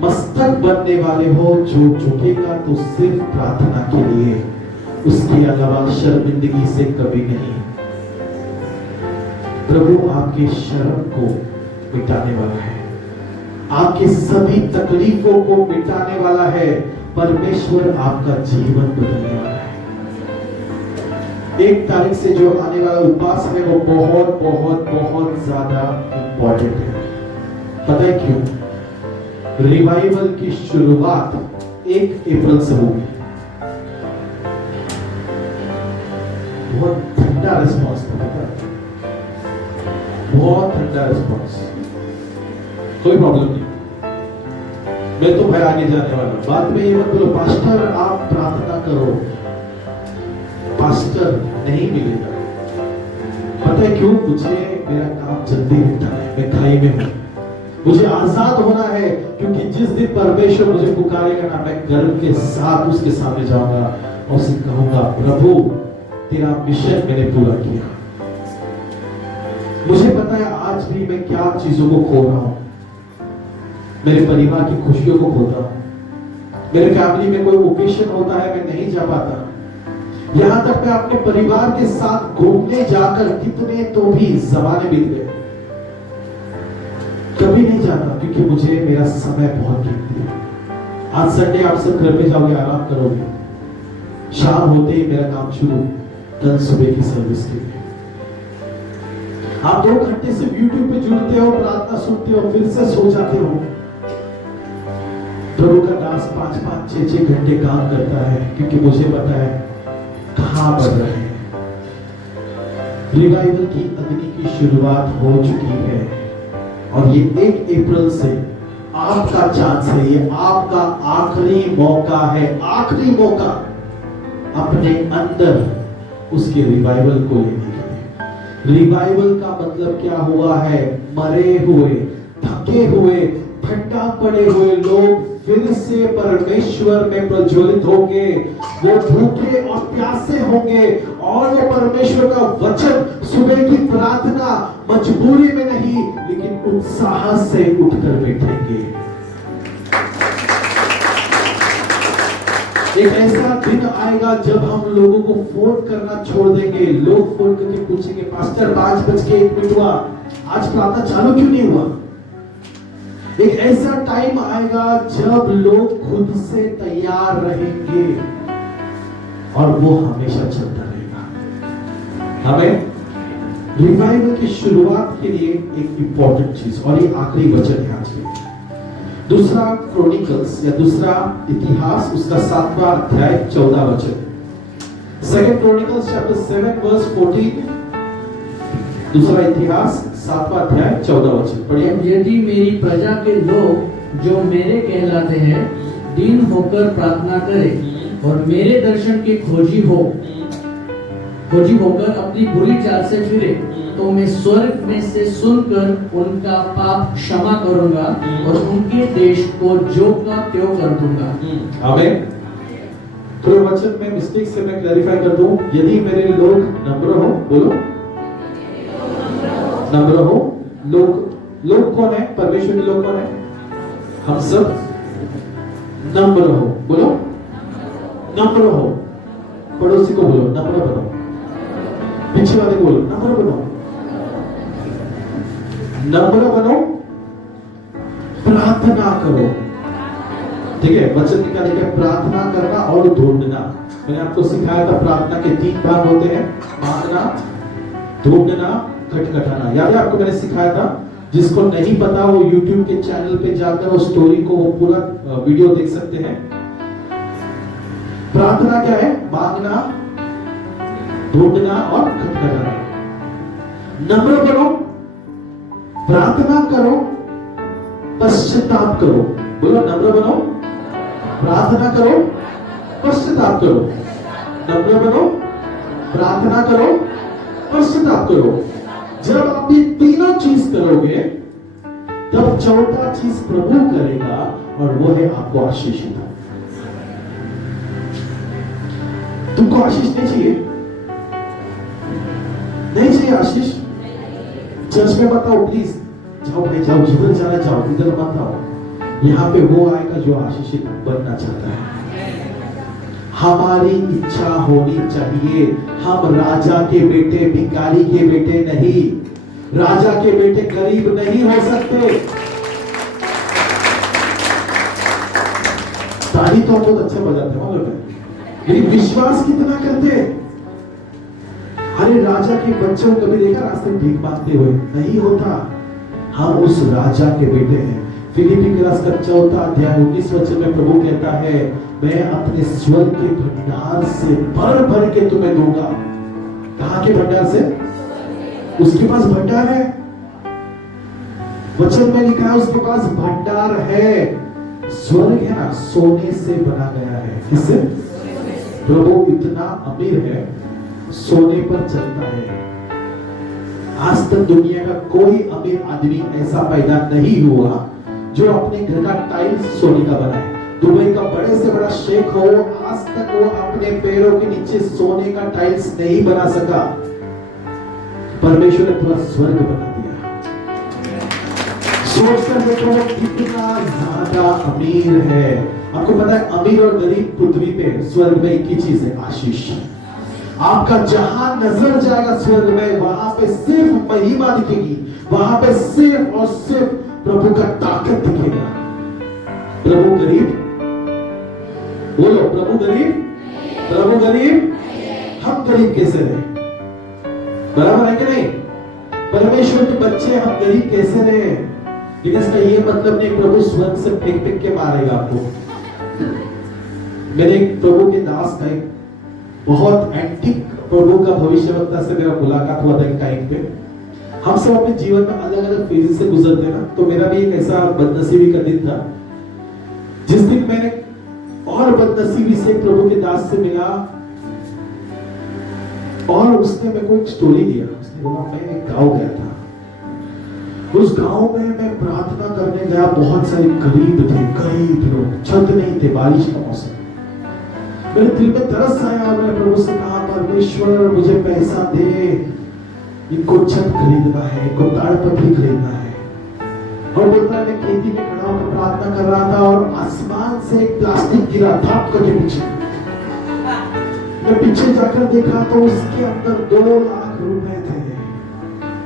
मस्तक बनने वाले हो जो झुकेगा तो सिर्फ प्रार्थना के लिए, उसके अलावा शर्मिंदगी से कभी नहीं। प्रभु आपके शर्म को मिटाने वाला है, आपके सभी तकलीफों को मिटाने वाला है। परमेश्वर आपका जीवन बदलने वाला है। 1 तारीख से जो आने वाला उपवास है वो बहुत बहुत बहुत ज्यादा इंपॉर्टेंट है। पता है क्यों? रिवाइवल की शुरुआत 1 अप्रैल से होगी। बहुत ठंडा रिस्पॉन्स था, पता है? बहुत ठंडा रिस्पॉन्स। कोई प्रॉब्लम नहीं, मैं तो भाई आगे जाने वाला हूं। बात में ये मत बोलो पास्टर आप प्रार्थना करो, पास्टर नहीं मिलेगा। पता है क्यों? मुझे मेरा काम जल्दी निपटाना है, मैं खाई में हूं, मुझे आजाद होना है, क्योंकि जिस दिन परमेश्वर मुझे पुकारेगा ना, मैं गर्व के साथ उसके सामने जाऊंगा और उससे कहूंगा प्रभु तेरा मिशन मैंने पूरा किया। मुझे पता है आज भी मैं क्या चीजों को खो रहा हूं, मेरे परिवार की खुशियों को खोता हूं, मेरे फैमिली में कोई ओकेशन होता है मैं नहीं जा पाता, यहां तक मैं अपने परिवार के साथ घूमने जाकर कितने तो भी जमाने बीत गए, कभी नहीं जाता, क्योंकि मुझे मेरा समय बहुत कीमती है। आज संडे आप सब घर पे जाओगे, आराम करोगे, शाम होते ही मेरा काम शुरू, कल सुबह की सर्विस के लिए आप 2 घंटे से YouTube पे जुड़ते हो, प्रार्थना सुनते हो, फिर से सो जाते हो। प्रभु का दास 5-5, 6-6 घंटे काम करता है, क्योंकि मुझे पता है कहां बढ़ रहे हैं। रिवाइवल की अग्नि की शुरुआत हो चुकी है और ये 1 अप्रैल से आपका चांस है, ये आपका आखिरी मौका है, आखिरी मौका अपने अंदर उसके रिवाइवल को लेने के लिए। रिवाइवल का मतलब क्या हुआ है? मरे हुए, थके हुए, ठंडा पड़े हुए लोग फिर से परमेश्वर में प्रज्वलित होंगे, वो भूखे और प्यासे होंगे और वो परमेश्वर का वचन, सुबह की प्रार्थना मजबूरी में नहीं लेकिन उत्साह से उठकर बैठेंगे। एक ऐसा दिन आएगा जब हम लोगों को फोन करना छोड़ देंगे। लोग फोन करके पूछेंगे पास्टर 5:01 हुआ, आज प्रार्थना चालू क्यों नहीं हुआ? एक ऐसा टाइम आएगा जब लोग खुद से तैयार रहेंगे और वो हमेशा चलता रहेगा। हमें रिवाइवल की शुरुआत के लिए एक इंपॉर्टेंट चीज, और ये आखिरी वचन है आज के, दूसरा क्रॉनिकल्स या दूसरा इतिहास उसका 7वां अध्याय 14 वचन, 2 क्रॉनिकल्स चैप्टर 7 वर्स 14, दूसरा इतिहास 7वां अध्याय 14 वचन पढ़िए। यदि मेरी प्रजा के लोग जो मेरे कहलाते हैं दीन होकर प्रार्थना करें और मेरे दर्शन के खोजी होकर अपनी बुरी चाल से फिरे, तो मैं स्वर्ग में से सुनकर उनका पाप क्षमा करूंगा और उनके देश को जो का त्यों कर दूंगा। आमीन। तो वचन में मिस्टेक से मैं क्लैरिफाई कर दूं, यदि मेरे लोग नम्र हो, बोलो नम्र हो, लोग कौन है? परमेश्वर के लोग कौन है? हम सब नम्र हो, बोलो नम्र हो, पड़ोसी को बोलो नम्र बनो, पीछे वाले को बोलो नम्र बनो, नम्र बनो, प्रार्थना करो। ठीक है, वचन निकाल के प्रार्थना करना और ढूंढना। मैंने आपको सिखाया था प्रार्थना के 3 भाग होते हैं, मांगना, ढूंढना, खटखटाना। याद है आपको मैंने सिखाया था? जिसको नहीं पता वो YouTube के चैनल पे जाकर वो स्टोरी को वो पूरा वीडियो देख सकते हैं। प्रार्थना क्या है? मांगना, ढूंढना और खटखटाना। नम्र बनो, प्रार्थना करो, पश्चाताप करो। बोलो नम्र बनो, प्रार्थना करो, पश्चाताप करो। नम्र बनो, प्रार्थना करो, पश्चाताप करो। जब आप ये तीनों चीज करोगे तब चौथा चीज प्रभु करेगा और वो है आपको आशीष देना। तुमको आशीष नहीं चाहिए? नहीं चाहिए आशीष? चर्च में मत आओ प्लीज, जाओ भाई जाओ, जिधर जाना जाओ, इधर मत आओ। यहाँ पे वो आएगा जो आशीषित बनना चाहता है। हमारी इच्छा होनी चाहिए, हम राजा के बेटे भिखारी के बेटे नहीं, राजा के बेटे गरीब नहीं हो सकते। ताली तो हम बहुत अच्छा बजाते हैं लेकिन विश्वास कितना करते हैं? अरे राजा के बच्चों को कभी देखा रास्ते में भीख मांगते हुए? नहीं होता। हम उस राजा के बेटे हैं। फिलिपी क्लास का 4 अध्याय 19 वचन में प्रभु कहता है, मैं अपने स्वर्ग के भंडार से भर भर के तुम्हें दूंगा। कहां के भंडार से? उसके पास भंडार है। वचन में लिखा है उसके पास भंडार है। स्वर्ग है ना, सोने से बना गया है। किससे? प्रभु इतना अमीर है, सोने पर चलता है। आज तक दुनिया का कोई अमीर आदमी ऐसा पैदा नहीं हुआ जो अपने घर का टाइल्स सोने का बनाए। दुबई का बड़े से बड़ा शेख हो, आज तक वो अपने पैरों के नीचे सोने का टाइल्स नहीं बना सका। परमेश्वर ने पूरा स्वर्ग बना दिया। सोचकर देखो वो कितना ज्यादा अमीर है। आपको पता है अमीर और गरीब पृथ्वी पे, स्वर्ग में एक ही चीज है, आशीष। आपका जहां नजर जाएगा स्वर्ग में, वहां पे सिर्फ महिमा दिखेगी, वहां पे सिर्फ और सिर्फ प्रभु का ताकत दिखेगा। प्रभु गरीब, बोलो प्रभु गरीब, प्रभु गरीब। हम गरीब कैसे रहे? बराबर है कि नहीं? परमेश्वर के बच्चे हम गरीब कैसे रहे? लेकिन इसका ये मतलब नहीं प्रभु स्वर्ग से फेंक फेंक के मारेगा आपको। मेरे एक प्रभु के दास का एक बहुत एंटीक प्रभु का भविष्यवक्ता से मेरा मुलाकात हुआ था एक टाइम पे। हम सब अपने जीवन में अलग अलग फेजेस से गुजरते हैं ना, तो मेरा भी एक ऐसा बदनसीबी का दिन था जिस दिन मैंने और बदनसीबी से प्रभु के दास से मिला और उसने मेरे को एक स्टोरी दिया। उसने बोला मैं एक गांव गया था, उस गांव में मैं प्रार्थना करने गया, बहुत सारे गरीब थे, गरीब लोग, छत नहीं थे, बारिश का मौसम। मेरे दिल में तरस आया और मैंने प्रभु से कहा परमेश्वर मुझे पैसा दे, इनको छत खरीदना है, इनको ताड़पत्री खरीदना है। और बोलता है मैं खेती में खड़ा होकर प्रार्थना कर रहा था और आसमान से एक प्लास्टिक गिरा धप करके पीछे। मैं पीछे जाकर देखा तो उसके अंदर 2 लाख रुपए थे,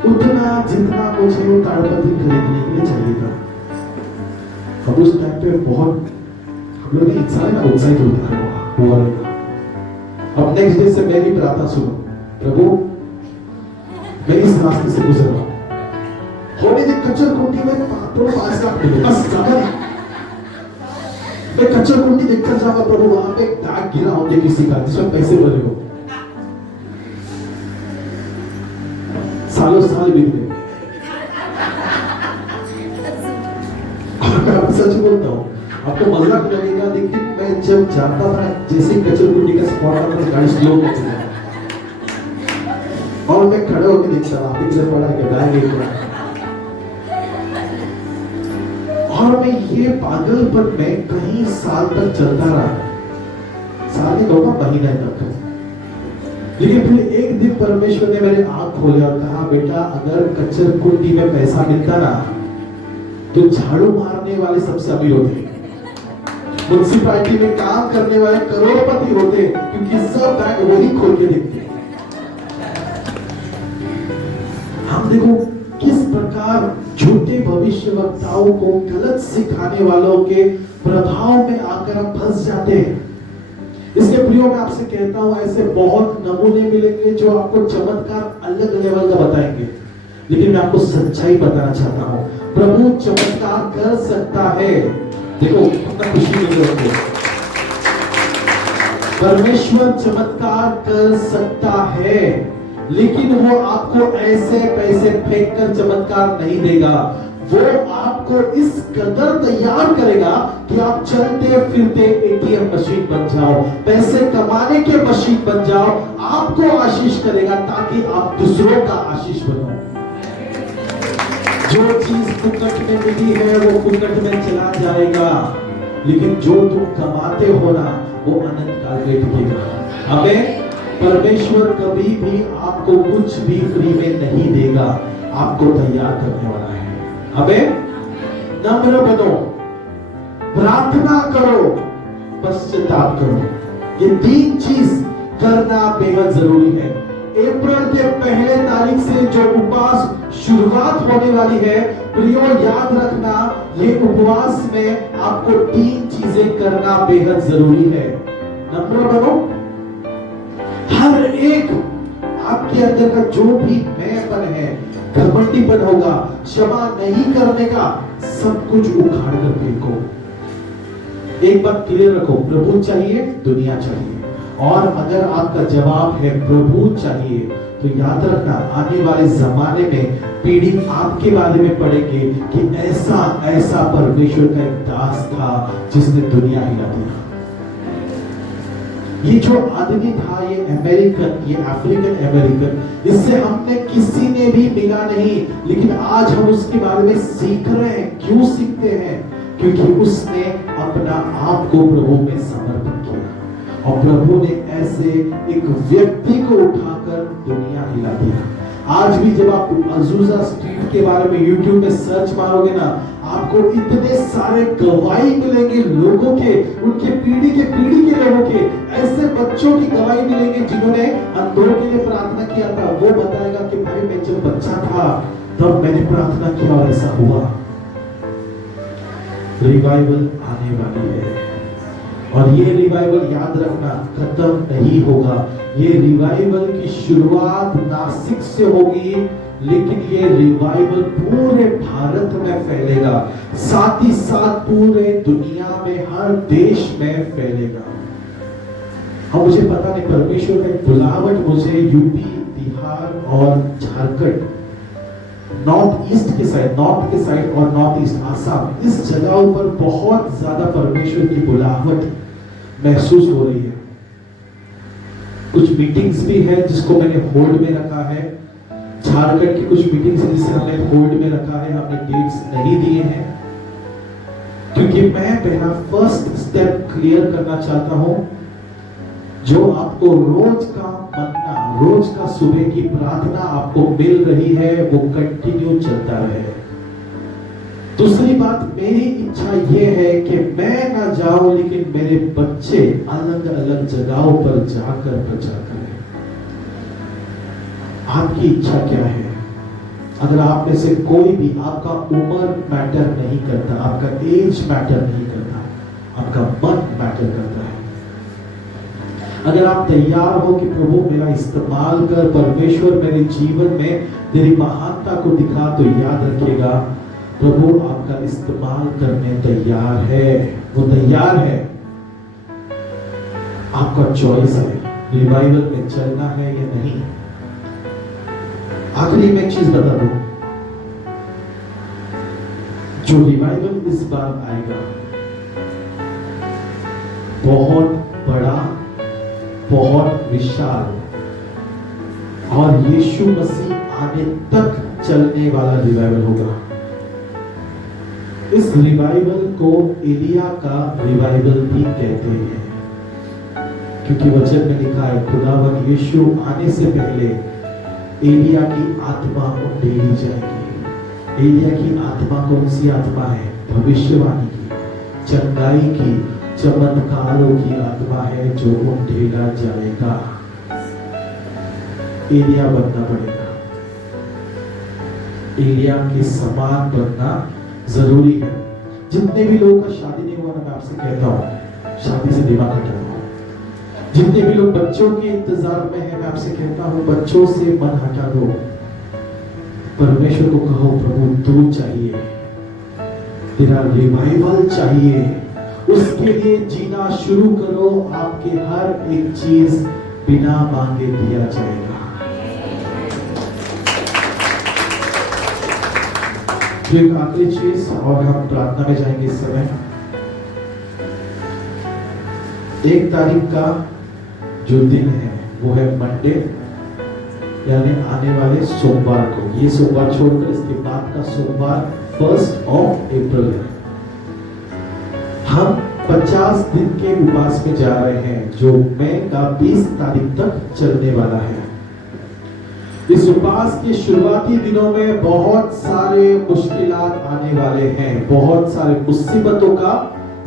उतना जितना मुझे ताड़पत्री खरीदने के लिए चाहिए था। अब उस टाइम पे बहुत हम लोग इंसान ना उत्साहित होता है हुआ रहेगा। अब नेक्स्ट डे से मैं भी प्रार्थना सुनो, प्रभु मैं इस रास्ते से गुजर रहा हूं, थोड़ी देर कच्चर कुंडी में प्रभु 5 लाख मिले, बस ज्यादा नहीं। मैं कच्चर कुंडी देखकर जाऊंगा प्रभु, वहां पे एक दाग गिरा होंगे किसी का जिसमें पैसे भरे हो। सालों साल बीत गए और मैं आपको सच बोलता हूँ, आपको मजाक लगेगा लेकिन मैं जब जाता था जैसे कचर कुंडी का स्पॉट आता था गाड़ी स्लो होती थी और मैं खड़े होकर देखता था आप इधर पड़ा के बैग एक और मैं ये पागलपन में कई साल तक चलता रहा, साल ही होगा महीने तक। लेकिन फिर एक दिन परमेश्वर ने मेरे आंख खोले और कहा बेटा अगर कचर कुंडी में पैसा मिलता ना तो झाड़ू मारने वाले सबसे अमीर होते, म्युनिसिपैलिटी में काम करने वाले करोड़पति होते, क्योंकि सब बैंक वही खोल के देखते। हम देखो किस प्रकार झूठे भविष्यवक्ताओं को गलत सिखाने वालों के प्रभाव में आकर हम फंस जाते हैं। इसके प्रियो मैं आपसे कहता हूं ऐसे बहुत नमूने मिलेंगे जो आपको चमत्कार अलग लेवल का बताएंगे, लेकिन मैं आपको सच्चाई बताना चाहता हूं, प्रभु चमत्कार कर सकता है। देखो कितना खुशी मिल रही है, परमेश्वर चमत्कार कर सकता है, लेकिन वो आपको ऐसे पैसे फेंक कर चमत्कार नहीं देगा। वो आपको इस कदर तैयार करेगा कि आप चलते फिरते एटीएम मशीन बन जाओ, पैसे कमाने के मशीन बन जाओ। आपको आशीष करेगा ताकि आप दूसरों का आशीष बनो। जो चीज फुकट में मिली है वो फुकट में चला जाएगा, लेकिन जो तुम कमाते हो ना वो अनंत काल में टिकेगा। हमें परमेश्वर कभी भी आपको कुछ भी फ्री में नहीं देगा, आपको तैयार करने वाला है। हमें नम्र बनो, प्रार्थना करो, पश्चाताप करो। ये 3 चीज करना बेहद जरूरी है। अप्रैल के पहले तारीख से जो उपवास शुरुआत होने वाली है, प्रियो याद रखना ये उपवास में आपको 3 चीजें करना बेहद जरूरी है। नम्र बनो, हर एक आपके अंदर का जो भी मैंपन है, घमंडीपन होगा, क्षमा नहीं करने का, सब कुछ उखाड़ कर फेंको। एक बात क्लियर रखो, प्रभु चाहिए, दुनिया चाहिए। और अगर आपका जवाब है प्रभु चाहिए, तो याद रखना आने वाले जमाने में पीढ़ी आपके बारे में पढ़ेंगे कि ऐसा ऐसा परमेश्वर का एक दास था जिसने दुनिया हिला दिया। ये जो आदमी था, ये अमेरिकन, ये अफ्रीकन अमेरिकन, इससे हमने किसी ने भी मिला नहीं, लेकिन आज हम उसके बारे में सीख रहे हैं। क्यों सीखते हैं? क्योंकि उसने अपना आप को प्रभु में समर्पित किया और प्रभु ने ऐसे एक व्यक्ति को उठाकर दुनिया हिला दिया। आज भी जब आप अजूजा स्ट्रीट के बारे में YouTube में सर्च मारोगे ना, आपको इतने सारे गवाही मिलेंगे लोगों के, उनके पीढ़ी के लोगों के, ऐसे बच्चों की गवाही मिलेंगे जिन्होंने अंधों के लिए प्रार्थना किया था। वो बताएगा कि भाई मैं जब बच्चा था तब मैंने प्रार्थना किया और ऐसा हुआ। रिवाइवल आने वाली है और ये रिवाइवल याद रखना खत्म नहीं होगा। ये रिवाइवल की शुरुआत नासिक से होगी, लेकिन ये रिवाइवल पूरे भारत में फैलेगा, साथ ही साथ पूरे दुनिया में हर देश में फैलेगा। और मुझे पता नहीं, परमेश्वर का एक बुलावट मुझे यूपी, बिहार और झारखंड, नॉर्थ के साइड और नॉर्थ ईस्ट आसाम, इस जगहों पर बहुत ज्यादा परमेश्वर की बुलावट महसूस हो रही है। कुछ मीटिंग्स भी है जिसको मैंने होल्ड में रखा है। झारखंड की कुछ मीटिंग्स है जिसे हमने होल्ड में रखा है, हमने डेट्स नहीं दिए हैं, क्योंकि मैं पहला फर्स्ट स्टेप क्लियर करना चाहता हूं। जो आपको रोज का मन्ना, रोज का सुबह की प्रार्थना आपको मिल रही है, वो कंटिन्यू चलता रहे। दूसरी बात, मेरी इच्छा यह है कि मैं ना जाऊं, लेकिन मेरे बच्चे अलग अलग जगहों पर जाकर प्रचार करें। आपकी इच्छा क्या है? अगर आप में से कोई भी, आपका उम्र मैटर नहीं करता, आपका एज मैटर नहीं करता, आपका मन मैटर करता है। अगर आप तैयार हो कि प्रभु मेरा इस्तेमाल कर, परमेश्वर मेरे जीवन में तेरी महानता को दिखा, तो याद रखिएगा प्रभु आपका इस्तेमाल करने तैयार है। वो तैयार है। आपका चॉइस है रिवाइवल में चलना है या नहीं। आखिरी में एक चीज बता दूं, जो रिवाइवल इस बार आएगा बहुत बड़ा, बहुत विशाल और यीशु मसीह आने तक चलने वाला रिवाइवल होगा। इस रिवाइवल को एलिया का रिवाइवल भी कहते हैं, क्योंकि वचन में लिखा है खुदावन यीशु आने से पहले एलिया की आत्मा उंडेली जाएगी। एलिया की आत्मा कौन सी आत्मा है? भविष्यवाणी की, चंगाई की, चमत्कारों की आत्मा है, जो उंडेला जाएगा। एलिया बनना पड़ेगा। एलिया के समान बनना जरूरी है। जितने भी लोगों का शादी नहीं हुआ ना, मैं आपसे कहता हूं शादी से दिमाग हटा दो। जितने भी लोग बच्चों के इंतजार में हैं, मैं आपसे कहता हूं बच्चों से मन हटा दो। परमेश्वर को कहो प्रभु तू चाहिए, तेरा रिवाइवल चाहिए, उसके लिए जीना शुरू करो। आपके हर एक चीज बिना मांगे दिया जाएगा। तो एक आखिरी चीज और हम प्रार्थना में जाएंगे इस समय। 1 तारीख का जो दिन है वो है मंडे, यानी आने वाले सोमवार को। ये सोमवार छोड़कर इसके बाद का सोमवार 1 अप्रैल है। हम 50 दिन के उपवास में जा रहे हैं, जो मई का 20 तारीख तक चलने वाला है। इस उपवास के शुरुआती दिनों में बहुत सारे मुश्किलात आने वाले हैं, बहुत सारे मुसीबतों का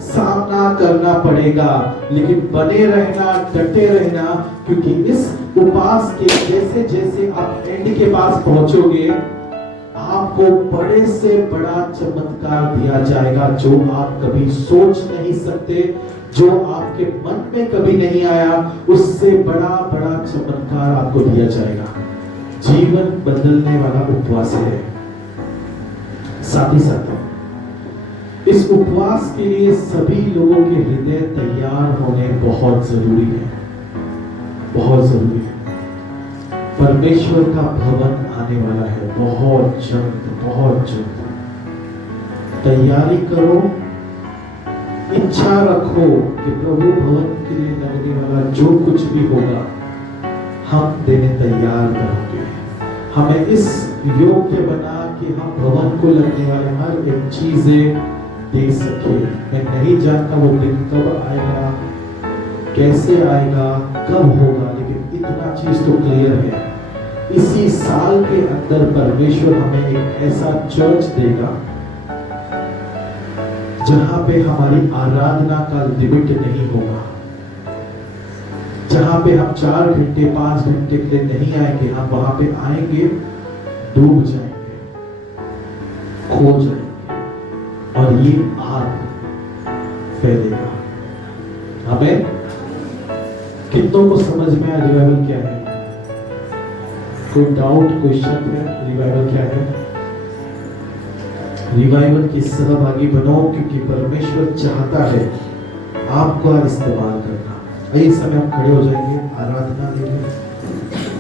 सामना करना पड़ेगा, लेकिन बने रहना, डटे रहना, क्योंकि इस उपवास के जैसे जैसे आप एंड के पास पहुंचोगे, आपको बड़े से बड़ा चमत्कार दिया जाएगा, जो आप कभी सोच नहीं सकते, जो आपके मन में कभी नहीं आया, उससे बड़ा बड़ा चमत्कार आपको दिया जाएगा। जीवन बदलने वाला उपवास है। साथ ही साथ इस उपवास के लिए सभी लोगों के हृदय तैयार होने बहुत जरूरी है, बहुत जरूरी है। परमेश्वर का भवन आने वाला है बहुत जल्द, बहुत जल्द। तैयारी करो, इच्छा रखो कि प्रभु भवन के लिए लगने वाला जो कुछ भी होगा हम देने तैयार रहेंगे। हमें इस योग्य बना कि हम भवन को लगने वाले हर एक चीजें दे सके। मैं नहीं जानता वो दिन कब आएगा, कैसे आएगा, कब होगा, लेकिन इतना चीज तो क्लियर है, इसी साल के अंदर परमेश्वर हमें एक ऐसा चर्च देगा जहां पे हमारी आराधना का लिमिट नहीं होगा, जहां पे हम 4 घंटे 5 घंटे के लिए नहीं आएंगे, हम वहां पे आएंगे, डूब जाएंगे, खो जाएंगे और ये आग फैलेगा। हमें कितनों को समझ में आया रिवाइवल क्या है? कोई डाउट, कोई शक है रिवाइवल क्या है? रिवाइवल की सहभागी बनो, क्योंकि परमेश्वर चाहता है आपको इस्तेमाल करना। इस समय हम खड़े हो जाएंगे, आराधना देंगे।